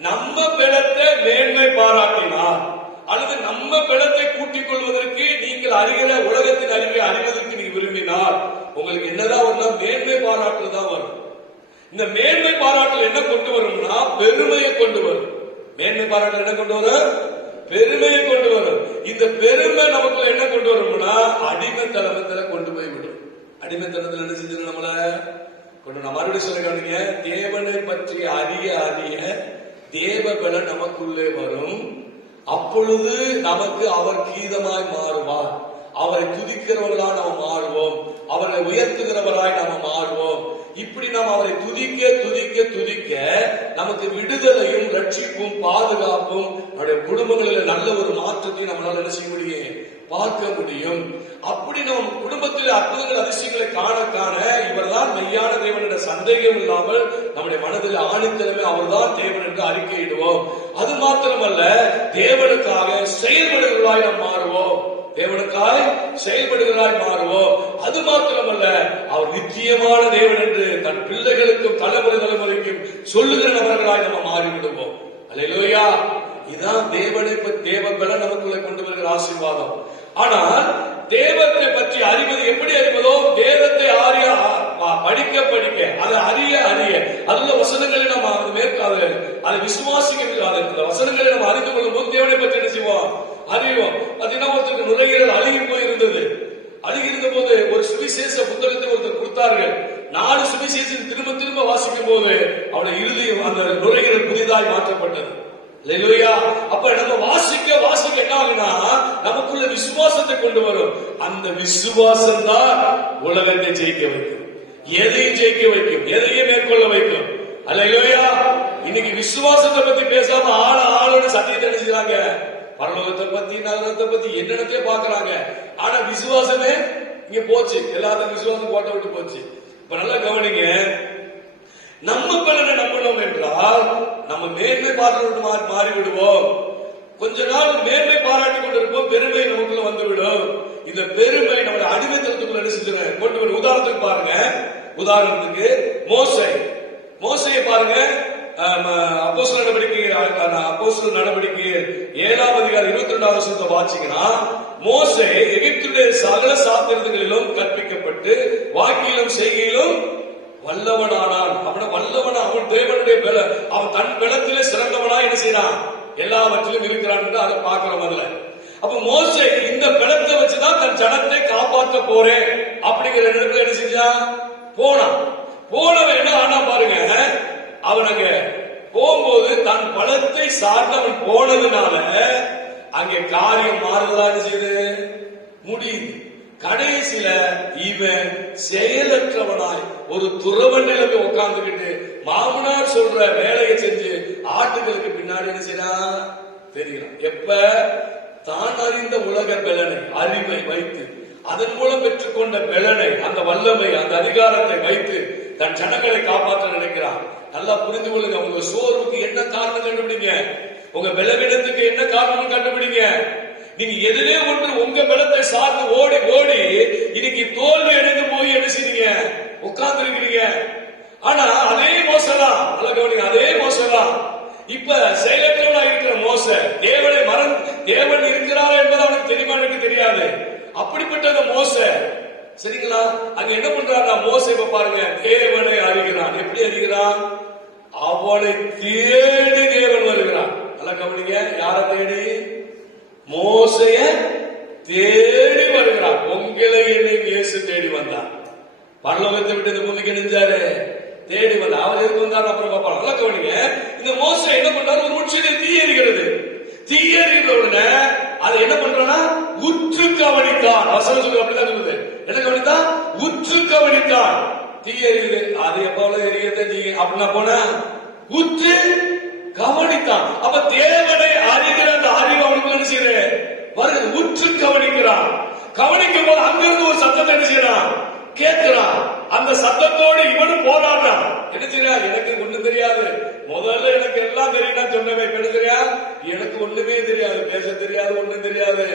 நம்ம பலத்தை மேன்மை பாராட்டினார் அல்லது நம்ம பலத்தை கூட்டிக் கொள்வதற்கு நீங்கள் அறிகிற உலகத்தின் அறிவை அறிவதற்கு நீங்க விரும்பினால் உங்களுக்கு என்னதான் வரும், மேன்மை பாராட்டுதான் தான் வரும். இந்த மேன்மை பாராட்டல் என்ன கொண்டு வரும்னா பெருமையை கொண்டு வரும். மேன்மை பாராட்டல் என்ன கொண்டு வரும், பெருமையை கொண்டு வரும். இந்த பெருமை நமக்கு என்ன கொண்டு வரும்னா அடிமைத்தனத்துல கொண்டு போய் விடும். அடிமைத்தனத்துல என்ன செஞ்சது நம்மள கொண்டு. நான் மறுபடியும் சொல்லுங்க, தேவனை பற்றி அறிய அறிய தேவ பலன் நமக்குள்ளே வரும். அப்பொழுது நமக்கு அவர் கீதமாய் மாறுவார். அவரை துதிக்கிறவர்களாய் நாம் மாறுவோம், அவரை உயர்த்துகிறவராய் நாம் மாறுவோம். இப்படி நாம் அவரை துதிக்க துதிக்க துதிக்க நமக்கு விடுதலையும் ரட்சிப்பும் பாதுகாப்பும் நம்முடைய குடும்பங்களில் நல்ல ஒரு மாற்றத்தை நம்மளால என்ன செய்ய முடியும், பார்க்க முடியும். அப்படி நம் குடும்பத்தில் அற்புதங்கள் அதிசயங்களை காண காண இவர்தான் மெய்யான தேவன் என்ற சந்தேகம் இல்லாமல் நம்முடைய மனதில் ஆணித்தனமே அவர்தான் தேவன் என்று அறிக்கையிடுவோம். அது மாத்திரமல்ல, தேவனுக்காக செயல்படுகிறவராய் நாம் மாறுவோம். தேவனுக்காய் செயல்படுகிறாய் மாறுவோம். அது மாத்திரமல்ல, அவர் நிச்சயமான தேவன் என்று தன் பிள்ளைகளுக்கும் தலைமுறை தலைமுறைக்கும் சொல்லுகிற நபர்களாய் நம்ம மாறிவிடுவோம். அல்லேலூயா. இதுதான் தேவனை தேவ பலன் நமக்குள்ளே கொண்டு வருகிற ஆசீர்வாதம். ஆனால் தேவத்தை பற்றி அறிவது எப்படி அறிவதோ, வேதத்தை படிக்க படிக்க அதை அறிய அறிய அதுல வசனங்களை நம்ம மேற்காது அதை விசுவாசிக்க அந்த வசனங்களை நம்ம அறிந்து கொள்ளும் போது தேவனை பற்றி என்ன செய்வோம், அறிவோம். பாத்தீங்கன்னா ஒருத்தருக்கு நுரையீரல் அழுகி போயிருந்தது. அழுகி இருந்த போது ஒரு சுவிசேஷ புத்தகத்தை ஒருத்தர் கொடுத்தார்கள். 4 சுவிசேஷம் திரும்ப திரும்ப வாசிக்கும் போது அவருடைய இறுதி அந்த நுரையீரல் புதிதாய் மாற்றப்பட்டது. அப்ப நம்ம வாசிக்க வாசிக்க என்ன ஆகுனா நமக்குள்ள விசுவாசத்தை கொண்டு வரும். அந்த விசுவாசம் தான் உலகத்தை ஜெயிக்க வைக்கும், எதையும் ஜெயிக்க வைக்கும், எதையும் மேற்கொள்ள வைக்கும். அல்லேலூயா. இன்னைக்கு விசுவாசத்தை பத்தி பேசாம ஆளோட சத்தியத்தை நினைச்சாங்க, பரலோகத்தை பத்தி நரகத்தை பத்தி என்னென்னத்தையே பாக்குறாங்க. ஆனா விசுவாசமே இங்க போச்சு, எல்லாத்தையும் விசுவாசம் கோட்டை விட்டு போச்சு. இப்ப நல்லா கவனிங்க, நம்ம பலனை நம்பணும் என்றால் நம்ம மேன்மை பாராட்டு மாறிவிடுவோம். கொஞ்ச நாள் மேன்மை பாராட்டி கொண்டிருப்போம், பெருமை நமக்குள்ள வந்துவிடும். இந்த பெருமை நம்மளோட அடிமைத்தனத்துக்குள்ள என்ன செஞ்சு கொண்டு வரும். உதாரணத்துக்கு பாருங்க, உதாரணத்துக்கு மோசையை பாருங்க. அப்போஸ்தலர் நடவடிக்கை 7ஆம் அதிகாரம் 22வது வசனத்தை வாசிங்கன்னா, மோசே எகிப்துடைய சகல சாத்திரங்களிலும் கற்பிக்கப்பட்டு வாக்கிலும் செய்கையிலும் வல்லவனானான். அவன் தேவனுடைய பலம், அவன் தன் பலத்திலே சிறந்தவனா என்ன செய்யறான், எல்லாவற்றிலும் இருக்கிறான் என்று அதை பார்க்கிறோம். அதுல அப்ப மோசே இந்த பலத்தை வச்சுதான் தன் ஜனத்தை காப்பாற்ற போறேன் அப்படிங்கிற இடத்துல என்ன செஞ்சான், போனவன் என்ன ஆனா பாருங்க, அவன் அங்க போகும்போது தன் பலத்தை சார்ந்தவன் போனதுனால அங்கே காரியம் மாறுதலான்னு செய்து முடியுது. கடைசியில இவன் செயலற்றவனாய் ஒரு துறவ நிலைமை உட்கார்ந்துகிட்டு மாமனார் சொல்ற வேலையை செஞ்சு ஆட்டுகளுக்கு பின்னாடி என்ன செய்யறான் தெரியல. எப்ப தான் அறிந்த உலக பலனை அறிவை வைத்து அதன் மூலம் பெற்றுக்கொண்ட பலனை, அந்த வல்லமை, அந்த அதிகாரத்தை வைத்து தன் ஜனங்களை காப்பாற்ற நினைக்கிறான். நல்லா புரிந்து கொள்ளுங்க. உங்க சோர்வுக்கு என்ன காரணம் கண்டுபிடிங்க, உங்க பலவீனத்துக்கு என்ன காரணம் கண்டுபிடிங்க. நீங்க எதிலே ஒன்று உங்க பலத்தை சார்ந்து ஓடி ஓடி இன்னைக்கு தோல்வி அடைந்து போய் என்ன செய்றீங்க, உட்கார்ந்து இருக்கிறீங்க. ஆனா அதே மோசலாம், அதே மோசலாம் இப்ப செயலற்றவனா இருக்கிற மோச தேவன் இருக்கிறார் என்பது அவனுக்கு தெரியுமா, எனக்கு தெரியாது. அப்படிப்பட்ட மோச சரிங்களா, அங்க என்ன பண்றாங்க, மோச இப்ப பாருங்க தேவனை அறிகிறான். எப்படி அறிகிறான்? அவனை தேடி தேவன் வருகிறான். நல்லா கவனிங்க, யாரை தேடி? மோசைய தேடி வருகிறான். உங்களை என்னை இயேசு தேடி வந்தார். பரலோகத்தை விட்டு இந்த பூமிக்கு நெஞ்சாரு தேடி வந்த அவர் எதுக்கு வந்தார் அப்புறம் பார்ப்பாங்க. நல்லா கவனிங்க, இந்த மோசை என்ன பண்றாரு? ஒரு உச்சியில் தீ எரிகிறது. தீ எறிகிற உடனே அதை என்ன பண்றானா? உற்று கவனித்தான். வசனம் சொல்லி அப்படிதான் சொல்லுது. என்ன கவனித்தான்? உற்று கவனித்தான். தீ எரியுது, அது எப்போல எரியத்தை தீ அப்படின்னா போன உற்று கவனித்தான். அப்ப தேவனை அறிகிற அந்த அறிவு அவனுக்கு என்ன செய்யுது? வருது. உற்று கவனிக்கிறான். கவனிக்கும் போது அங்கிருந்து ஒரு சத்தத்தை என்ன செய்யறான்? கேட்கிறான். அந்த சத்தத்தோடு இவனும் போராடுறான். என்ன செய்யறான்? எனக்கு ஒண்ணும் தெரியாது, முதல்ல எனக்கு எல்லாம் தெரியும் சொன்னவே தெரியா, எனக்கு ஒண்ணுமே தெரியாது, பேச தெரியாது, ஒண்ணும் தெரியாது,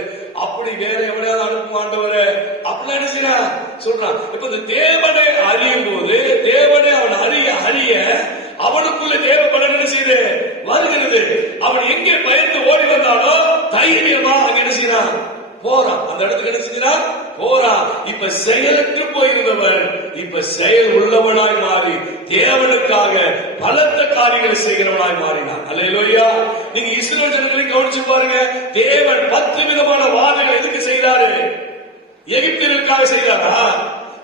அப்படி வேற எவனையாவது அனுப்ப மாட்டவரு அப்படிலாம் என்ன செய்யறான் சொல்றான். இப்ப இந்த தேவனை அறியும் போது தேவனை அவன் அறிய அறிய அவனுக்குள்ள தேவைப்பட என்ன செய்யுது? வருகிறது. அவன் எங்கே பயந்து ஓடி வந்தாலோ தைரியமா அங்க என்ன செய்யறான்? போறான். அந்த இடத்துக்கு என்ன செஞ்சான்? போறான். இப்ப செயலற்று போயிருந்தவன் இப்ப செயல் உள்ளவனாய் மாறி தேவனுக்காக பலத்த காரியங்களை செய்கிறவனாய் மாறினான். அல்லேலூயா. நீங்க இஸ்ரவேல் ஜனங்களை கவனிச்சு பாருங்க. தேவன் 10 விதமான வாதைகள் எதுக்கு செய்தாரு? எகிப்தியர்களுக்காக செய்தாரா?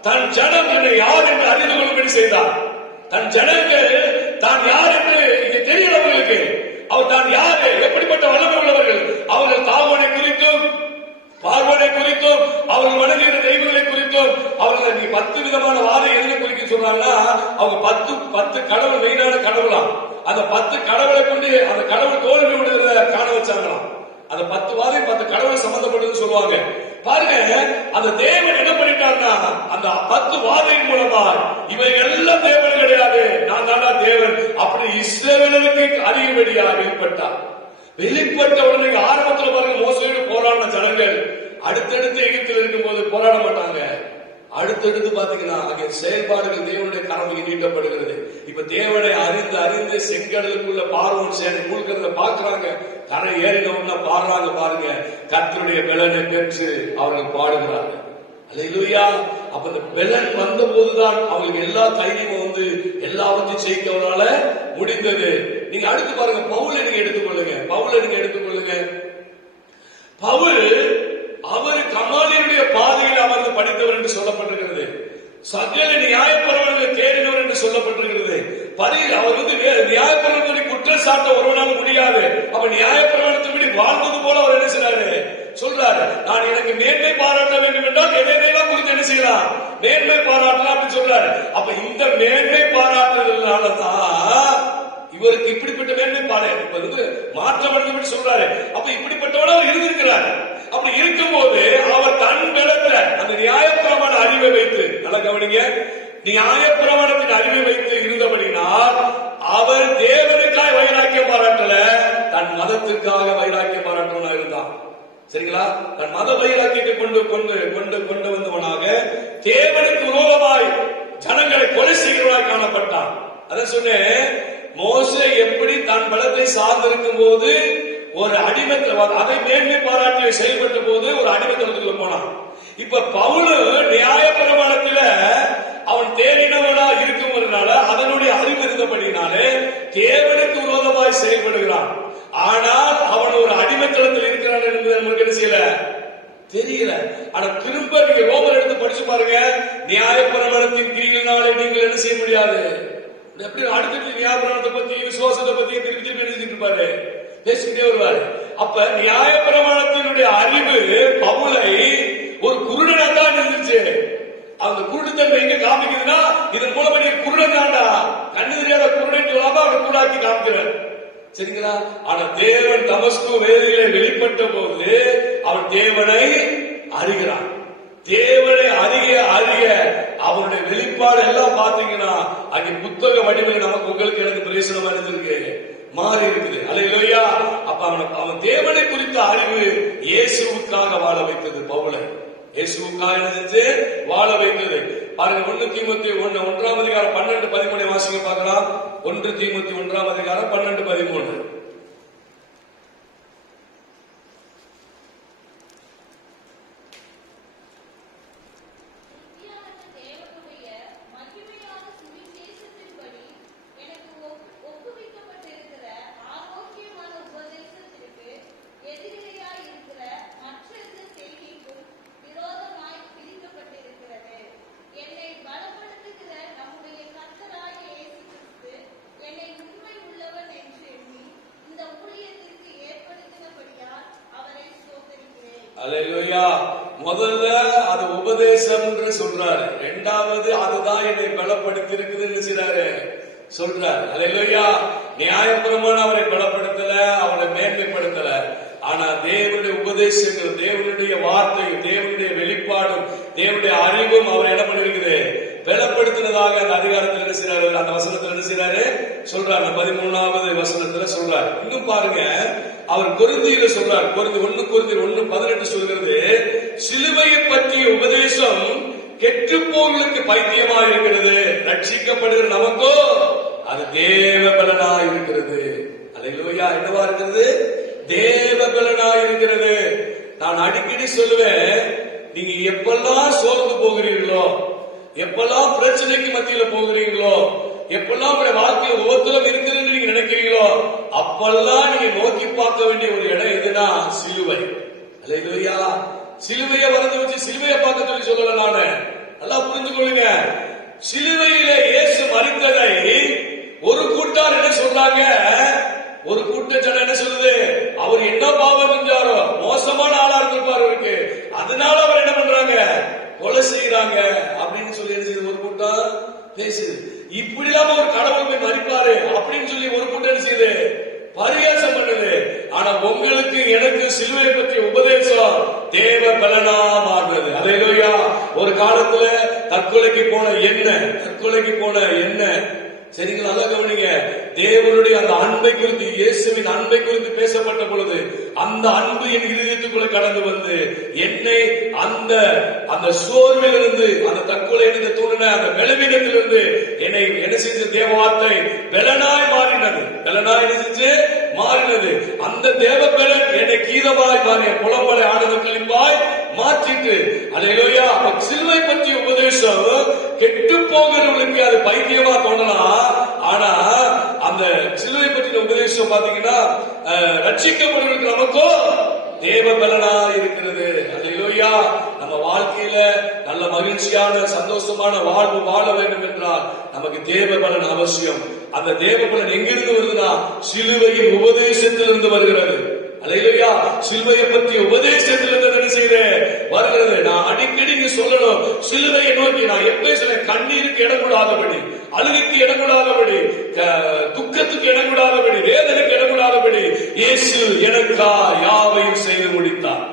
தன் ஜனம் என்னை யார் என்று அறிந்து கொள்ளும்படி செய்தார். தன் ஜனங்கள் தான் யார் என்று தெரியறவர்களுக்கு அவர் தான் யாரு, எப்படிப்பட்ட வல்லமை உள்ளவர்கள், அவர்கள் தாவனை குறித்தும் பார்வனை குறித்தும் அவர்கள் மனதில் தெய்வங்களை குறித்தும் அவர்கள் 10 விதமான வாதை எதுல குறிக்க சொல்றாங்கன்னா, அவங்க 10 கடவுள் மெயினான கடவுளாம். அந்த 10 கடவுளை கொண்டு அந்த கடவுள் தோல்வி விடுதலை காண வச்சாங்களாம். அந்த 10 வாதை 10 கடவுள் சம்பந்தப்பட்டது சொல்லுவாங்க. பாருங்க, அந்த தேவன் என்ன பண்ணிட்டார்னா அந்த 10 வாதையின் மூலமா இவர்கள் எல்லாம் தேவன் கிடையாது, நான் தானா தேவன் அப்படி இஸ்ரவேலுக்கு அறியும்படியா வெளிப்பட்டார். வெளிப்பட்ட உடனே ஆரம்பத்தில் பாருங்க, மோசையோடு போராடின ஜனங்கள் அடுத்தடுத்து எகிப்தில் இருக்கும் போது போராட மாட்டாங்க. அடுத்தடுத்து பாத்தீங்கன்னா அங்கே செயல்பாடுகள் தேவனுடைய கரமைக்கு நீட்டப்படுகிறது. இப்ப தேவனை அறிந்து அறிந்து செங்கடலுக்குள்ள பார்வோன் சேனை மூழ்கிறத பாக்குறாங்க. கரை ஏறினவங்க பாடுறாங்க. பாருங்க, கர்த்தருடைய பலனை பெற்று அவர்கள் பாடுகிறார்கள். அல்லேலூயா. அப்ப இந்த பலன் வந்த போதுதான் அவங்களுக்கு எல்லா தைரியமும் வந்து எல்லாவற்றையும் ஜெயிக்கவனால முடிந்தது. நீங்க அடுத்து பாருங்க, பவுலை நீங்க எடுத்துக்கொள்ளுங்க. பவுல் அவர் கமாலியருடைய பாதையில் அமர்ந்து படித்தவர் என்று சொல்லப்பட்டிருக்கிறது. சகல நியாயப்பிரமாணங்களை தேடினவர் என்று சொல்லப்பட்டிருக்கிறது. அவர் வந்து நியாயப்பிரமாணத்தை குற்றம் சாட்ட ஒருவனால் முடியாது. அப்ப நியாயப்பிரமாணத்தின்படி வாழ்ந்தது போல அவர் என்ன செய்றாரு சொல்றாரு. நான் எனக்கு மேன்மை பாராட்ட வேண்டும் என்றால் எதையெல்லாம் குறித்து என்ன செய்யலாம்? மேன்மை பாராட்டலாம் அப்படின்னு சொல்றாரு. அப்ப இந்த மேன்மை பாராட்டுறதுனாலதான் இவருக்கு இப்படிப்பட்ட மேன்மை பாராட்டு மாற்றப்பட்டு சொல்றாரு. அப்ப இப்படிப்பட்டவன அவர் இருந்திருக்கிறார். அப்படி இருக்கும் போது அவர் தன் பலத்தை அந்த நியாயப்பிரமாண அறிவை வைத்து, நல்லா கவனிங்க, நியாயப்பிரமாணத்தின் அறிவை வைத்து இருந்தபடினால் அவர் தேவனுக்காக வைராக்கியம் பாராட்டல, தன் மதத்திற்காக வைராக்கியம் பாராட்டவனா இருந்தான். சரிங்களா? தன் மத வைராக்கியத்தை கொண்டு கொண்டு கொண்டு கொண்டு வந்தவனாக தேவனுக்கு விரோதமாய் ஜனங்களை கொலை செய்கிறவனாய் காணப்பட்டான். அதான் சொன்னேன், மோசே எப்படி தன் பலத்தை சார்ந்திருக்கும் போது ஒரு அடிமத்தம் அதை மேன்மை பாராட்டி செயல்பட்ட போது ஒரு அடிமத்தனத்துக்குள்ள போனான். இப்ப பவுல் நியாயப்பிரமாணத்தில அவன் தேறினவனா இருக்கும்னால அதனுடைய அறிவு இருந்தபடினாலே தேவனுக்கு விரோதமாய் செயல்படுகிறான். ஆனால் அவன் ஒரு அடிமத்தனத்தில் இருக்கிறான் என்பது நமக்கு என்ன செய்யல தெரியல. ஆனா திரும்ப நீங்க ரோமர் எடுத்து படிச்சு பாருங்க, நியாயப்பிரமாணத்தின் கிரியினாலே நீங்கள் என்ன செய்ய முடியாது. எப்படி அடுத்த நியாயப்பிரமாணத்தை பத்தி விசுவாசத்தை பத்தி திருப்பி திருப்பி எழுதிட்டு இருப்பாரு, பேசிக்கிட்டே வருவாரு. அப்ப நியாயப்பிரமாணத்தினுடைய அறிவு பவுலை ஒரு குருடனா தான் இருந்துச்சு. அந்த குருடுத்தன்மை எங்க காமிக்குதுன்னா, இதன் மூலமா நீ குருடன் தாண்டா, கண்ணு தெரியாத குருடன் சொல்லாம அவர் கூடாக்கி காமிக்கிறார். சரிங்களா? ஆனா தேவன் தமஸ்கு வேதியிலே வெளிப்பட்ட போது அவன் தேவனை அறிகிறான். தேவனை அறிய அறிய அவருடைய வெளிப்பாடு எல்லாம் பாத்தீங்கன்னா அங்கே புத்தக வடிவில் நமக்கு உங்களுக்கு எனக்கு பிரயோசனமா இருந்திருக்கு, மாறி இருக்குது. அல்லேலூயா. அப்ப அவன் தேவனை குறித்த அறிவு இயேசுவுக்காக வாழ வைத்தது. பவுலை இயேசுவுக்காக இருந்துச்சு வாழ வைத்தது. பாருங்க, 1 தீமோத்தேயு 1ஆம் அதிகாரம் 12-13 வாசிங்க பார்க்கலாம். 1 தீமோத்தேயு 1ஆம் அதிகாரம் 12-13. தேவனுடைய மகிமையான சுவிசேஷத்தின்படி அல்லேலூயா. முதல்ல அது உபதேசம் என்று சொல்றாரு. இரண்டாவது அதுதான் என்னை பலப்படுத்தி இருக்குதுன்னு சொல்றாரு. அல்லேலூயா. நியாயப்பிரமாணம் அவரை பலப்படுத்தல, அவரை மேன்மைப்படுத்தல. ஆனா தேவனுடைய உபதேசங்கள், தேவனுடைய வார்த்தையும், தேவனுடைய வெளிப்பாடும், தேவனுடைய அறிவும் அவர் என்ன பண்ணிருக்குது, பலப்படுத்தினதாக அந்த அதிகாரத்தில் என்ன செய்றாரு, அந்த வசனத்தில் என்ன செய்றாரு சொல்றாரு. 13வது வசனத்துல சொல்றாரு. இன்னும் பாருங்க, அவர் கொரிந்தியில சொல்றார். 1 கொரிந்தியர் 1:18 சொல்கிறது, சிலுவையை பற்றிய உபதேசம் கெட்டுப்போர்களுக்கு பைத்தியமா இருக்கிறது, ரட்சிக்கப்படுகிற நமக்கோ அது தேவ பலனா இருக்கிறது. அல்லேலூயா. என்னவா இருக்கிறது? தேவ பலனா இருக்கிறது. நான் அடிக்கடி சொல்லுவேன், நீங்க எப்பெல்லாம் சோர்ந்து போகிறீர்களோ, எப்பெல்லாம் பிரச்சனைக்கு மத்தியில போகிறீங்களோ, எப்பெல்லாம் உங்களுடைய வாழ்க்கையில் ஒவ்வொருத்தரும் இருக்குதுன்னு நீங்க நினைக்கிறீங்களோ, அப்பெல்லாம் நீங்க நோக்கி பார்க்க வேண்டிய ஒரு இடம் எதுனா சிலுவை. அல்லேலூயா. சிலுவையை வரது வச்சு சிலுவையை பார்க்க சொல்லி சொல்லல. நானு நல்லா புரிஞ்சு கொள்ளுங்க. சிலுவையில இயேசு மரித்ததை ஒரு கூட்டார் என்ன சொல்றாங்க, ஒரு கூட்ட ஜனம் என்ன சொல்லுது, அவர் என்ன பாவம் செஞ்சாரோ, மோசமான ஆளா இருந்திருப்பாரு அவருக்கு, அதனால அவர் என்ன பண்றாங்க, கொலை செய்யறாங்க அப்படின்னு சொல்லி ஒரு கூட்டம் பேசுது. இப்படி இல்லாம ஒரு கடவுள் போய் மறிப்பாரு அப்படின்னு சொல்லி ஒரு கூட்டம் என்ன செய்யுது, பரிகாசம் பண்ணுது. ஆனா உங்களுக்கு எனக்கு சிலுவை பற்றிய உபதேசம் தேவ பலனா மாறுறது. அல்லேலூயா. ஒரு காலத்துல தற்கொலைக்கு போன என்ன சரிங்களா, நல்லா கவனிங்க. தேவனுடைய அந்த அன்பை குறித்து, இயேசுவின் அன்பை குறித்து பேசப்பட்ட பொழுது அந்த அன்பு என் இதயத்துக்குள்ள கடந்து வந்து என்னை அந்த சோர்விலிருந்து, அந்த தற்கொலை எடுத்து தூண்டின அந்த பலவீனத்திலிருந்து என்னை என்ன செஞ்ச தேவ வார்த்தை பலனாய் மாறினது. அந்த தேவ பலன் என்னை கீதமாய் மாறிய புலம்பலை ஆனந்த கழிப்பாய் மாற்றிட்டு. அல்லேலூயா. சிலுவை பற்றிய உபதேசம் கெட்டு போகிறவர்களுக்கு அது பைத்தியமா தோணலாம். ஆனா அந்த சிலுவை பற்றிய உபதேசம் பாத்தீங்கன்னா ரட்சிக்கப்படுவதற்கு நமக்கோ தேவ பலனா இருக்கிறது. அல்லேலூயா. நம்ம வாழ்க்கையில நல்ல மகிழ்ச்சியான சந்தோஷமான வாழ்வு வாழ வேண்டும் என்றால் நமக்கு தேவ பலன் அவசியம். அந்த தேவ பலன் எங்கிருந்து வருதுன்னா சிலுவையின் உபதேசத்திலிருந்து வருகிறது. அல்லேலூயா. சிலுவையை பற்றிய உபதேசத்திலிருந்து என்ன செய்யறேன் வருகிறது. நான் அடிக்கடி சொல்லணும், சிலுவையை நோக்கி நான் எப்பயும் சொல்றேன், கண்ணீருக்கு இடம் கூடாதபடி, அழுகைக்கு இடம் கூடாதபடி, துக்கத்துக்கு இடம் கூடாதபடி, வேதனைக்கு இடம் கூடாதபடி இயேசு எனக்கா யாவையும் செய்து முடித்தார்.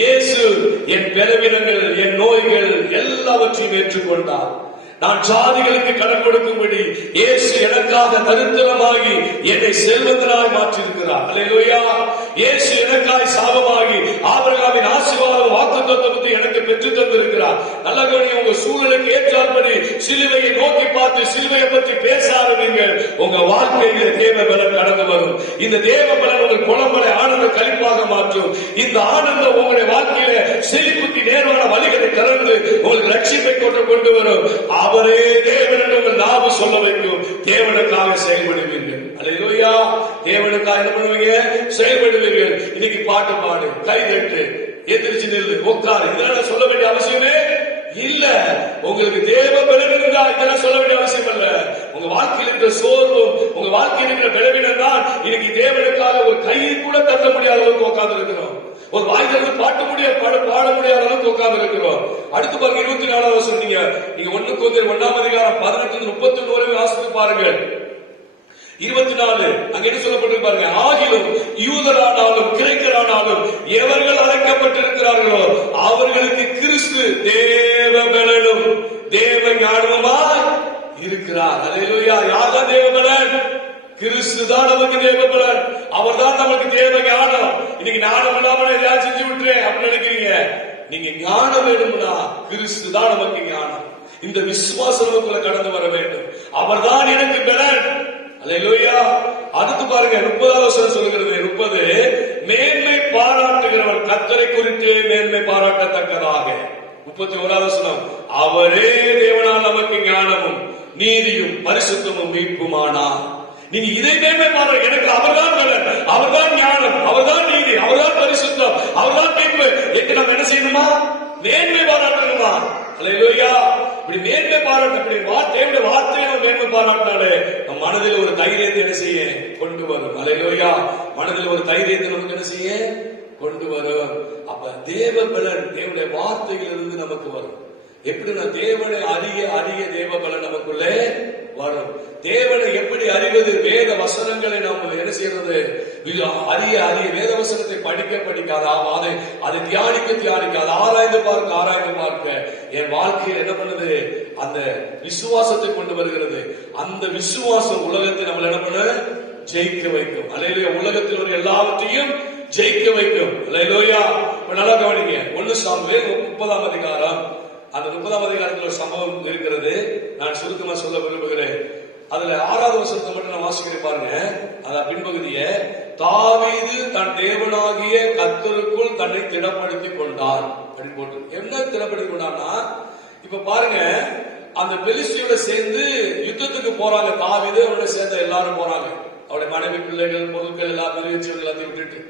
இயேசு என் பலவீனங்கள், என் நோய்கள் எல்லாவற்றையும் ஏற்றுக்கொண்டார். நான் ஜாதிகளுக்கு கடன் கொடுக்கும்படி இயேசு எனக்காக தரித்திரமாகி என்னை செல்வந்தனாய் மாற்றியிருக்கிறார். அல்லேலூயா. இயேசு எனக்காய் சாபமாகி ஆபிரகாமின் ஆசீர்வாதம் வாக்குத்தத்தத்தை எனக்கு பெற்று தந்திருக்கிறார். நல்ல கவனிங்க. உங்க சூழலுக்கு ஏற்றாற்படி சிலுவையை நோக்கி பார்த்து சிலுவையை பற்றி பேச ஆரம்பிங்கள். உங்க வாழ்க்கையில் தேவ பலன் கடந்து வரும். இந்த தேவ பலன் உங்கள் குழம்பலை ஆனந்த கழிப்பாக மாற்றும். இந்த ஆனந்தம் உங்களுடைய வாழ்க்கையில செழிப்புக்கு நேர்வான வழிகளை திறந்து உங்களுக்கு ரட்சிப்பை கொண்டு வரும். அவரே தேவன் என்று உங்கள் நாவு சொல்ல வைக்கும். தேவனுக்காக செயல்படுவீர்கள். அல்லேலூயா. தேவனுக்காக என்ன பண்ணுவீங்க, செயல்படுவீர்கள். இன்னைக்கு பாட்டு பாடு, கை தட்டு, எந்திரிச்சு நில்லு, உட்காரு, இதெல்லாம் சொல்ல வேண்டிய அவசியமே இல்ல. உங்களுக்கு தேவ பலன் இருந்தா இதெல்லாம் சொல்ல வேண்டிய அவசியம் இல்ல. உங்க வாழ்க்கையில் இருக்கிற சோர்வும், உங்க வாழ்க்கையில் இருக்கிற பலவீனம் தான் இன்னைக்கு தேவனுக்காக ஒரு கையை கூட தட்ட முடியாத அளவுக்கு உட்கார்ந்து இருக்கிறோம். ஒரு வாய்க்கு பாட முடியாத அளவுக்கு உட்கார்ந்து இருக்கிறோம். அடுத்து பாருங்க 24வது வசனம். நீங்க 1 கொரிந்தியர் 1ஆம் அதிகாரம் 18-31 வரை வாசித்து பாருங்கள். 24 அங்க என்ன சொல்லப்பட்டிருக்கு பாருங்க. ஆகிலும் யூதரானாலும் கிரேக்கரானாலும் எவர்கள் அழைக்கப்பட்டிருக்கிறார்களோ அவர்களுக்கு கிறிஸ்து தேவ பலனும் தேவ ஞானமுமாய் இருக்கிறார். அல்லேலூயா. யார்தான் தேவ பலன்? கிறிஸ்து தான் நமக்கு தேவ பலன். அவர் தான் நமக்கு தேவ ஞானம். இன்னைக்கு ஞானம் இல்லாம எதாவது செஞ்சு விட்டுறேன் அப்படின்னு நினைக்கிறீங்க. நீங்க ஞானம் வேணும்னா கிறிஸ்து தான் நமக்கு ஞானம். இந்த விசுவாசம் நமக்குள்ள கடந்து வர வேண்டும். அவர் தான் எனக்கு பலன். அல்லேலூயா. அடுத்து பாருங்க 30வது வசனம் சொல்கிறது. 30 மேன்மை பாராட்டுகிறவர் கர்த்தரை குறித்து மேன்மை பாராட்டத்தக்கதாக. 31வது வசனம் அவரே தேவனால் நமக்கு ஞானமும் நீதியும் பரிசுத்தமும் மீட்புமானார். நீங்க இதை மேன்மை பாருங்க. எனக்கு அவர்தான் பலன், அவர்தான் ஞானம், அவர்தான் நீதி, அவர்தான் பரிசுத்தம், அவர்தான் மீட்பு. எனக்கு நம்ம என்ன செய்யணுமா, மேன்மை பாராட்டணுமா? அல்லேலூயா. இப்படி மேன்மை பாராட்ட, இப்படி தேவனுடைய வார்த்தையை நம்ம மேன்மை பாராட்டினாலே நம் மனதில் ஒரு தைரியத்தை என்ன செய்ய கொண்டு வரும். அல்லேலூயா. மனதில் ஒரு தைரியத்தை நமக்கு என்ன செய்ய கொண்டு வரும். அப்ப தேவ பலன் தேவனுடைய வார்த்தையிலிருந்து நமக்கு வரும். எப்படின்னா தேவனை அறிய அறிய தேவ பலன் நமக்குள்ளே வரும். தேவனை எப்படி அறிவது? வேத வசனங்களை நாம் என்ன செய்யறது? அறிய அறிய வேத வசனத்தை படிக்க படிக்க அதை தியானிக்க அதை ஆராய்ந்து பார்க்க என் வாழ்க்கையில் என்ன பண்ணுது? அந்த விசுவாசத்தை கொண்டு வருகிறது. அந்த விசுவாசம் உலகத்தை நம்ம என்ன பண்ண ஜெயிக்க வைக்கும். அல்லேலூயா. உலகத்தில் ஒரு எல்லாவற்றையும் ஜெயிக்க வைக்கும். அல்லேலூயா. நல்லா கவனிங்க. 1 சாமுவேல் 30ஆம் அதிகாரம். அந்த 30ஆம் அதிகாரத்தில் ஒரு சம்பவம் இருக்கிறது. நான் சுருக்கமா சொல்ல விரும்புகிறேன். அதுல 6வது வசனத்தை மட்டும் நான் வாசிக்கிறேன் பாருங்க. அத பின்பகுதிய தாவீது தன் தேவனாகிய கர்த்தருக்குள் தன்னை திடப்படுத்திக் கொண்டார் அப்படின்னு போட்டு. என்ன திடப்படுத்திக் கொண்டார்னா, இப்ப பாருங்க, அந்த பெலிஸ்தியோட சேர்ந்து யுத்தத்துக்கு போறாங்க. தாவீது அவரோட சேர்ந்த எல்லாரும் போறாங்க. அவருடைய மனைவி, பிள்ளைகள், பொருட்கள் எல்லாத்தையும் விட்டுட்டு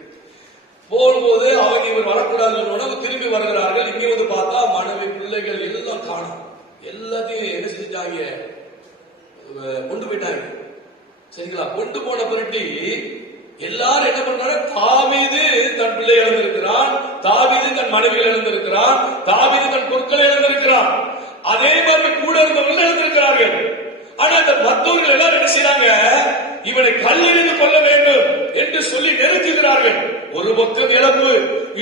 போகும்போது அவங்க இவர் வரக்கூடாதுன்னு திரும்பி வருகிறார்கள். இங்க வந்து பார்த்தா மனைவி, பிள்ளைகள் எல்லாம் காணும். எல்லாத்தையும் என்ன செஞ்சாங்க? கொண்டு போயிட்டாங்க. சரிங்களா? கொண்டு போன பிறகு எல்லாரும் என்ன பண்றாங்க? தாவீது தன் பிள்ளை இழந்திருக்கிறான், தாவீது தன் மனைவி இழந்திருக்கிறான், தாவீது தன் பொருட்களை இழந்திருக்கிறான். அதே மாதிரி கூட இருந்தவர்கள் இழந்திருக்கிறார்கள். ஆனா அந்த மற்றவர்கள் எல்லாரும் என்ன செய்யறாங்க? இவனை கல்லெறிந்து கொள்ள வேண்டும் என்று சொல்லி நெருக்குகிறார்கள். ஒரு பக்கம் இழப்பு,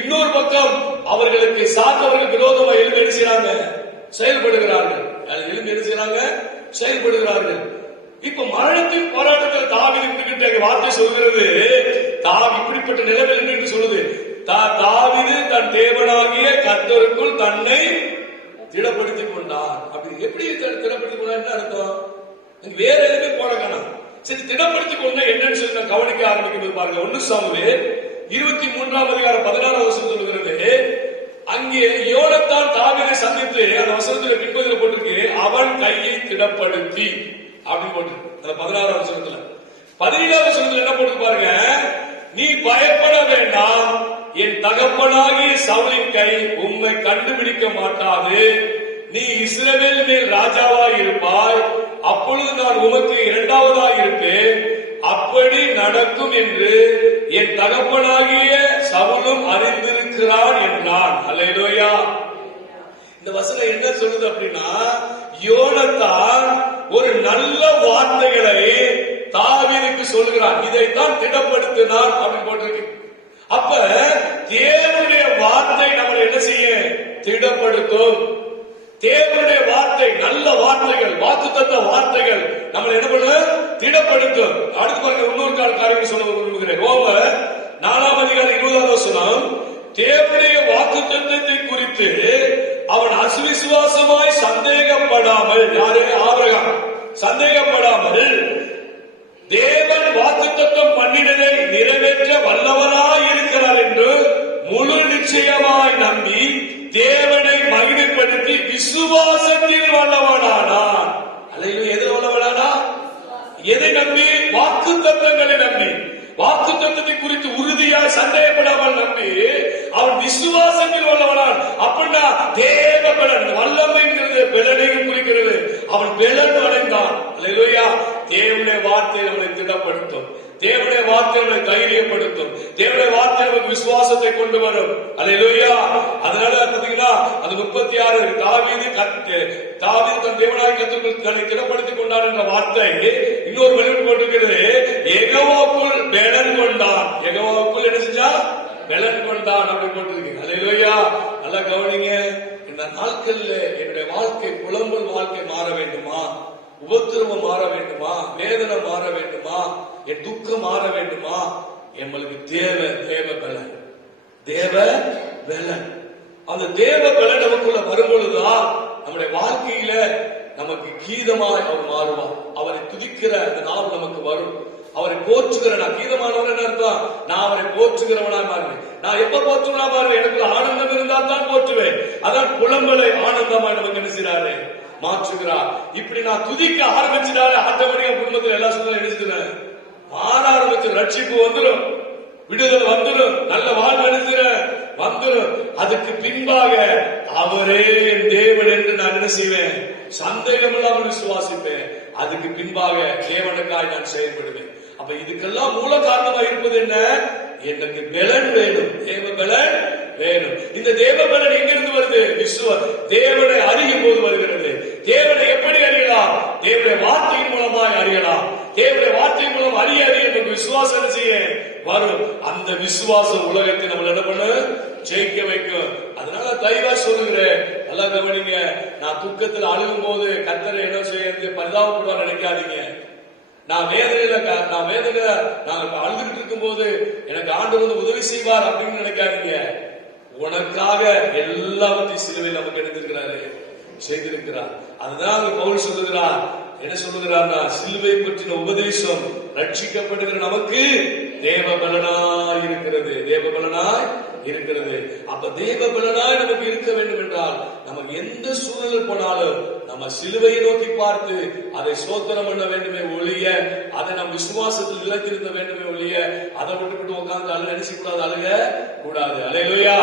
இன்னொரு பக்கம் அவர்களுக்கு சார்ந்தவர்கள் விரோதமாக எழுந்து என்ன செய்யறாங்க? செயல்படுகிறார்கள். எழுந்து என்ன செய்யறாங்க? செயல்படுகிறார்கள். இப்ப மரணத்தின் போராட்டத்தில் தாவீது வார்த்தை சொல்கிறது. இப்படிப்பட்ட நிலைமையில் என்று சொல்லுது. தாவீது தன் தேவனாகிய கர்த்தருக்குள் தன்னை திடப்படுத்திக் கொண்டார். அப்படி எப்படி திடப்படுத்திக் கொண்டார் அர்த்தம்? வேற எதுவுமே போட காணோம். சரி, திடப்படுத்திக் கொண்ட என்னன்னு சொல்லி நான் கவனிக்க ஆரம்பிக்கும் பாருங்க. 1 சாமுவேல் 23ஆம் அதிகாரம் 16வது வசனம் சொல்லுகிறது. அங்கே யோனத்தான் தாவீதை சந்தித்து அந்த வசனத்துல பின்பகுதியில் போட்டிருக்கு, அவன் கையை திடப்படுத்தி அப்படின்னு போட்டு. அந்த 16வது வசனத்துல 17வது வசனத்துல என்ன போட்டு பாருங்க, நீ பயப்பட வேண்டாம், என் தகப்பனாகிய சவுலின் கை உம்மை கண்டுபிடிக்க மாட்டாது, நீ இஸ்ரவேல் மேல் ராஜாவாய் இருப்பாய், அப்பொழுது நான் உமக்கு 2வதாய் இருப்பேன், அப்படி நடக்கும் என்று என் தகப்பனாகிய சவுலும் அறிந்திருக்கிறான் என்றான். அல்லேலூயா. இந்த வசனம் என்ன சொல்லுது அப்படின்னா, யோனத்தான் ஒரு நல்ல வார்த்தைகளை தாவீதுக்கு சொல்கிறான். இதைத்தான் திடப்படுத்தினான் அப்படின்னு போட்டிருக்கு. அப்ப தேவனுடைய வார்த்தை நம்மளை என்ன செய்ய திடப்படுத்தும். தேவனுடைய வார்த்தை, நல்ல வார்த்தைகள், வாக்குத்தத்த வார்த்தைகள் நம்மளை என்ன பண்ண திடப்படுத்தும். அடுத்து பாருங்க, இன்னொரு காரியம் சொல்ல விரும்புகிறேன். ரோமர் 4ஆம் அதிகாரம் 20வது வசனம், தேவனுடைய வாக்குத்தத்தத்தை குறித்து அவன் அசுவிசுவாசமாய் சந்தேகப்படாமல், யாரே ஆபிரகாம் சந்தேகப்படாமல் தேவன் வாக்குத்தத்தம் பண்ணினதை நிறைவேற்ற வல்லவராய் இருக்கிறார் என்று முழு நிச்சயமாய் நம்பி தேவனை மகிமைப்படுத்தி விசுவாசத்தில் வல்லவனானான். அல்லது எதில் வல்லவனானா? எதை நம்பி? வாக்குத்தத்தங்களை நம்பி, வாக்குத்தத்தத்தை குறித்து உறுதியாய் சந்தேகப்படாமல் நம்பி அவன் விசுவாசத்தில் வல்லவனான். அப்படின்னா தேவ பலன், வல்லமைங்கிறது பலனையும் குறிக்கிறது. அவன் பலன் அடைந்தான். அல்லேலூயா. தேவனுடைய வார்த்தை நம்மளை திடப்படுத்தும், தேவனுடைய வார்த்தை நம்மளை தைரியப்படுத்தும், தேவனுடைய வார்த்தை நமக்கு விசுவாசத்தை கொண்டு வரும். அல்லேலூயா. அதனால பாத்தீங்கன்னா அது 36 தாவீது தன் தேவனாகிய கர்த்தருக்குள் தன்னை திடப்படுத்திக் கொண்டான் என்ற வார்த்தை இன்னொரு வெளியில் போட்டிருக்கிறது. யெகோவாவுக்குள் பலன் கொண்டான். யெகோவாவுக்குள் என்ன செஞ்சா? பலன் கொண்டான் அப்படின்னு போட்டிருக்கு. அல்லேலூயா. நல்லா கவனிங்க. இந்த நாட்கள்ல என்னுடைய வாழ்க்கை, புலம்பல் வாழ்க்கை மாற வேண்டுமா? உபத்திரவம் மாற வேண்டுமா? வேதனை மாற வேண்டுமா? என் துக்கம் மாற வேண்டுமா? எங்களுக்கு தேவ பலன், தேவ பலன். அந்த தேவ பலன் நமக்குள்ள வரும்பொழுதுதான் நம்முடைய வாழ்க்கையில நமக்கு கீதமாய் அவர் மாறுவார். அவரை துதிக்கிற அந்த நாள் நமக்கு வரும். அவரை போற்றுகிற நான் கீதமானவர் என்ன அர்த்தம்? நான் அவரை போற்றுகிறவனா மாறுவேன். நான் எப்ப போற்றுவனா மாறுவேன்? எனக்கு ஆனந்தம் இருந்தால் தான் போற்றுவேன். அதான் புலம்பலை ஆனந்தமாய் நமக்கு என்ன செய்றாரு? மாற்றுகிறார். இப்படி நான் துதிக்க ஆரம்பிச்சிட்டாலே ஆட்டோமேட்டிக்கா குடும்பத்தில் எல்லா சூழ்நிலை எழுதுறேன் மாற ஆரம்பிச்சு, ரட்சிப்பு வந்துடும், விடுதலை வந்துடும், நல்ல வாழ்வு எழுதுறேன் வந்துடும். அதுக்கு பின்பாக அவரே என் தேவன் என்று நான் என்ன செய்வேன்? சந்தேகம் இல்லாமல் விசுவாசிப்பேன். அதுக்கு பின்பாக தேவனுக்காய் நான் செயல்படுவேன். அப்ப இதுக்கெல்லாம் மூல காரணமா இருப்பது என்ன? எனக்கு பலன் வேணும், தேவ பலன் வேணும். இந்த தேவ பலன் எங்கிருந்து வருது? தேவனை அறியும் போது வருகிறது. தேவனை எப்படி அறியலாம்? தேவனுடைய வார்த்தையின் மூலமாய் அறியலாம். தேவனுடைய வார்த்தையின் மூலம் அறிய நமக்கு விசுவாசம் செய்ய வரும். அந்த விசுவாசம் உலகத்தை நம்ம என்ன பண்ண ஜெயிக்க வைக்கும். அதனால தயவா சொல்லுகிறேன், நல்லா கவனிங்க. நான் துக்கத்தில் அழுகும் போது கர்த்தரை என்ன செய்ய பரிதாபப்படுவார் நினைக்காதீங்க. நான் வேதனையில நான் அழுதுகிட்டு இருக்கும் போது எனக்கு ஆண்டவர் வந்து உதவி செய்வார் அப்படின்னு நினைக்காதீங்க. உனக்காக எல்லாவற்றையும் சிலுவையில் நமக்கு எடுத்திருக்கிறாரு, செய்திருக்கிறார். அதுதான் பவுல் சொல்லுகிறார். என்ன சொல்லுகிறார்னா, சிலுவை பற்றின உபதேசம் ரட்சிக்கப்படுகிற நமக்கு தேவ பலனாய் இருக்கிறது. தேவ பலனாய் இருக்கிறது. அப்ப தேவ பலனாய் நமக்கு இருக்க வேண்டும் என்றால் நமக்கு எந்த சூழலில் போனாலும் நம்ம சிலுவையை நோக்கி பார்த்து அதை சோத்திரம் பண்ண வேண்டுமே ஒழிய, அதை நம் விசுவாசத்தில் நிலைத்திருந்த வேண்டுமே ஒழிய, அதை விட்டு உட்கார்ந்து அழுக நினைச்சு கூடாது, அழுக கூடாது. அல்லேலூயா.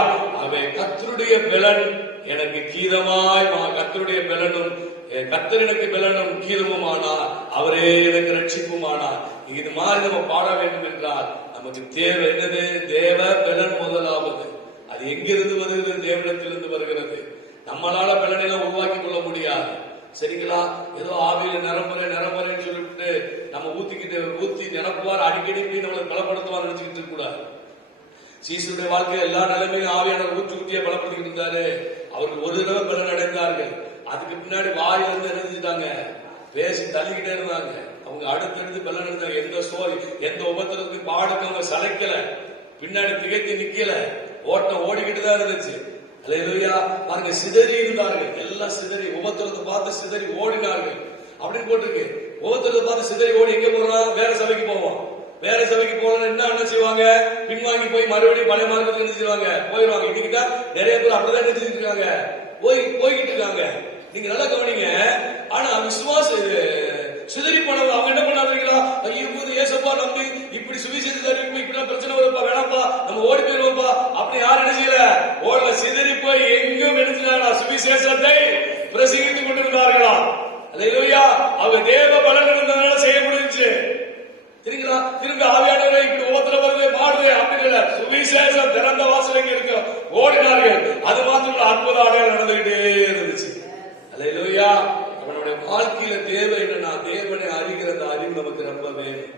அவை கர்த்தருடைய பலன் எனக்கு கீதமாய், கர்த்தருடைய பலனும் கர்த்தர் எனக்கு பலனும் கீதமுமானார், அவரே எனக்கு ரட்சிப்புமானார். இது மாதிரி நம்ம பாட வேண்டும் என்றால் நமக்கு தேவை என்னது? தேவ பலன் முதலாவது. அது எங்கிருந்து வருகிறது? தேவனிடத்திலிருந்து வருகிறது. நம்மளால பலனை உருவாக்கி கொள்ள முடியாது. சரிங்களா? ஏதோ ஆவியில நிரம்புறேன்னு சொல்லிட்டு நம்ம ஊத்தி நிரப்புவார், அடிக்கடி போய் நம்மளை பலப்படுத்துவார் நினைச்சுக்கிட்டு இருக்க கூடாது. சீசுடைய வாழ்க்கை எல்லா நிலைமையும் ஆவியானவர் ஊற்றியே பலப்படுத்திக்கிட்டு இருந்தாரு. அவர்கள் ஒரு தடவை பலன் அடைந்தார்கள். அதுக்கு பின்னாடி வாயிலிருந்து எழுதிட்டாங்க, பேசி தள்ளிக்கிட்டே இருந்தாங்க. அவங்க அடுத்தடுத்து பலன் அடைந்தாங்க. எந்த உபத்திரத்துக்கு பாடுக்கு அவங்க சளைக்கல, பின்னாடி திகைத்து நிக்கல, ஓட்டம் ஓடிக்கிட்டு தான் இருந்துச்சு. அல்லேலூயா. பாருங்க, சிதறி இருந்தார்கள், எல்லாம் சிதறி, உபத்திரத்தை பார்த்து சிதறி ஓடினார்கள் அப்படின்னு போட்டிருக்கு. உபத்திரத்தை பார்த்து சிதறி ஓடி எங்க போறான்? வேற சபைக்கு போவோம். வேற சபைக்கு போனா என்ன செய்வாங்க? பின்வாங்கி போய் மறுபடியும் பழைய மார்க்கத்துக்கு என்ன செய்வாங்க? போயிடுவாங்க. இன்னைக்கு நிறைய பேர் அப்படிதான் நினைச்சிட்டு இருக்காங்க, போய்கிட்டு இருக்காங்க. நீங்க நல்லா கவனிங்க. ஆனா விசுவாசம் சிதறி போனவங்க அவங்க என்ன பண்ணாதீங்களா? இருக்கும்போது ஏசப்பா நம்பி இப்படி சுவிசேஷத்தை அறிவிப்பு, இப்படி பிரச்சனை வருப்பா, வேணாப்பா, நம்ம ஓடி போயிருவோம்ப்பா அப்படி யாரும் நினைச்சல. ஓடல, சிதறி போய் எங்கும் நினைச்சாங்களா? சுவிசேஷத்தை பிரசங்கித்துக் கொண்டிருந்தார்களா? அல்லேலூயா. அவங்க தேவ பலன் இருந்ததுனால செய்ய முடிஞ்சு. சரிங்களா? திரும்ப ஆவியானவரை இப்படி ஒவ்வொருத்தர வருது மாடுது அப்படின்னு சுவிசேஷம் திறந்த வாசல் எங்க இருக்கு, ஓடினார்கள். அது மாத்திரம் அற்புத அடையாளம் நடந்துகிட்டே இருந்துச்சு. அல்லேலூயா. அவனுடைய வாழ்க்கையில தேவை என்னன்னா, தேவனை அறிகிற அந்த அறிவு நமக்கு ரொம்ப வேணும்.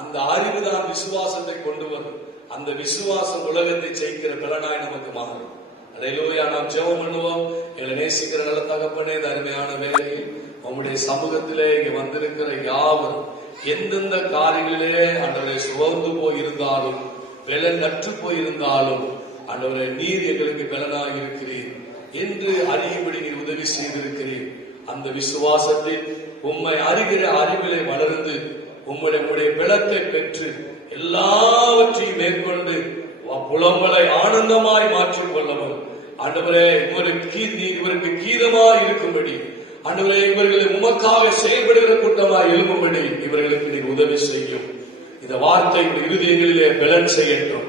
அந்த அறிவு தான் விசுவாசத்தை கொண்டு வரும். அந்த விசுவாசம் உலகத்தை ஜெயிக்கிற பலனாய் நமக்கு மாறும். அல்லேலூயா. நாம் ஜெபம் பண்ணுவோம். எங்களை நேசிக்கிற நல்ல தகப்பனே, இந்த அருமையான வேளையில் உங்களுடைய சமூகத்திலே இங்க வந்திருக்கிற யாவரும் எந்தெந்த காரியங்களிலே ஆண்டவரை சுவந்து போயிருந்தாலும், பலன் நற்று போயிருந்தாலும், ஆண்டவரை நீர் எங்களுக்கு பலனாக இருக்கிறீர் என்று அறியும்படி நீர் உதவி செய்திருக்கிறீர். அந்த விசுவாசத்தில் உம்மை அறிகிற அறிவிலே வளர்ந்து உம்முடைய பலத்தை பெற்று எல்லாவற்றையும் மேற்கொண்டு புலம்பலை ஆனந்தமாய் மாற்றிக் கொள்ளவும் ஆண்டவரே, இவருக்கு கீதமாய் இருக்கும்படி ஆண்டவரே, இவர்களை உமக்காக செயல்படுகிற கூட்டமாய் எழும்பும்படி இவர்களுக்கு நீர் உதவி செய்யும். இந்த வார்த்தை இருதயங்களிலே பலன் செய்யட்டும்.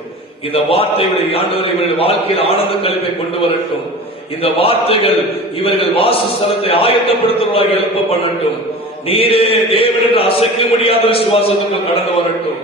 இந்த வார்த்தைகளை ஆண்டவரை இவர்கள் வாழ்க்கையில் ஆனந்த கழிப்பை கொண்டு வரட்டும். இந்த வார்த்தைகள் இவர்கள் வாசஸ்தலத்தை ஆயத்தப்படுத்துவதாக எழுப்ப பண்ணட்டும். நீரே தேவன் என்று அசைக்க முடியாத விசுவாசத்துக்கு கடந்து வரட்டும்.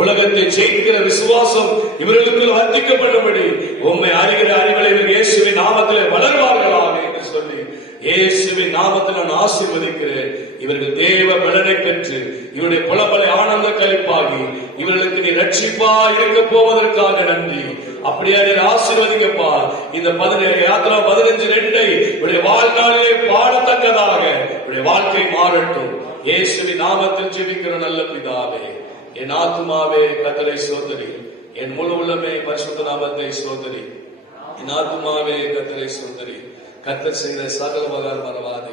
உலகத்தை ஜெயிக்கிற விசுவாசம் இவர்களுக்கு வர்த்திக்கப்படும்படி உம்மை அறிகிற அறிவுகளை இயேசுவின் நாமத்திலே வளர்வார்களாக என்று சொல்லி இயேசுவின் நாமத்தில் நான் ஆசீர்வதிக்கிறேன். இவர்கள் தேவ பலனை பெற்று இவருடைய புலம்பலை ஆனந்த கழிப்பாகி இவர்களுக்கு நீ ரட்சிப்பா இருக்க போவதற்காக நன்றி. அப்படியே நீர் ஆசீர்வதிக்கப்பா. இந்த 15:2 வாழ்நாளிலே பாடத்தக்கதாக உடைய வாழ்க்கை மாறட்டும். இயேசுவின் நாமத்தில் ஜெபிக்கிற நல்ல பிதாவே. என் ஆத்துமாவே கர்த்தரை சோதரி, என் முழு உள்ளமே பரிசுத்த நாமத்தை சோதரி. என் ஆத்துமாவே கர்த்தரை சோதரி, கர்த்தர் செய்த சகல உபகாரம் மறவாதே.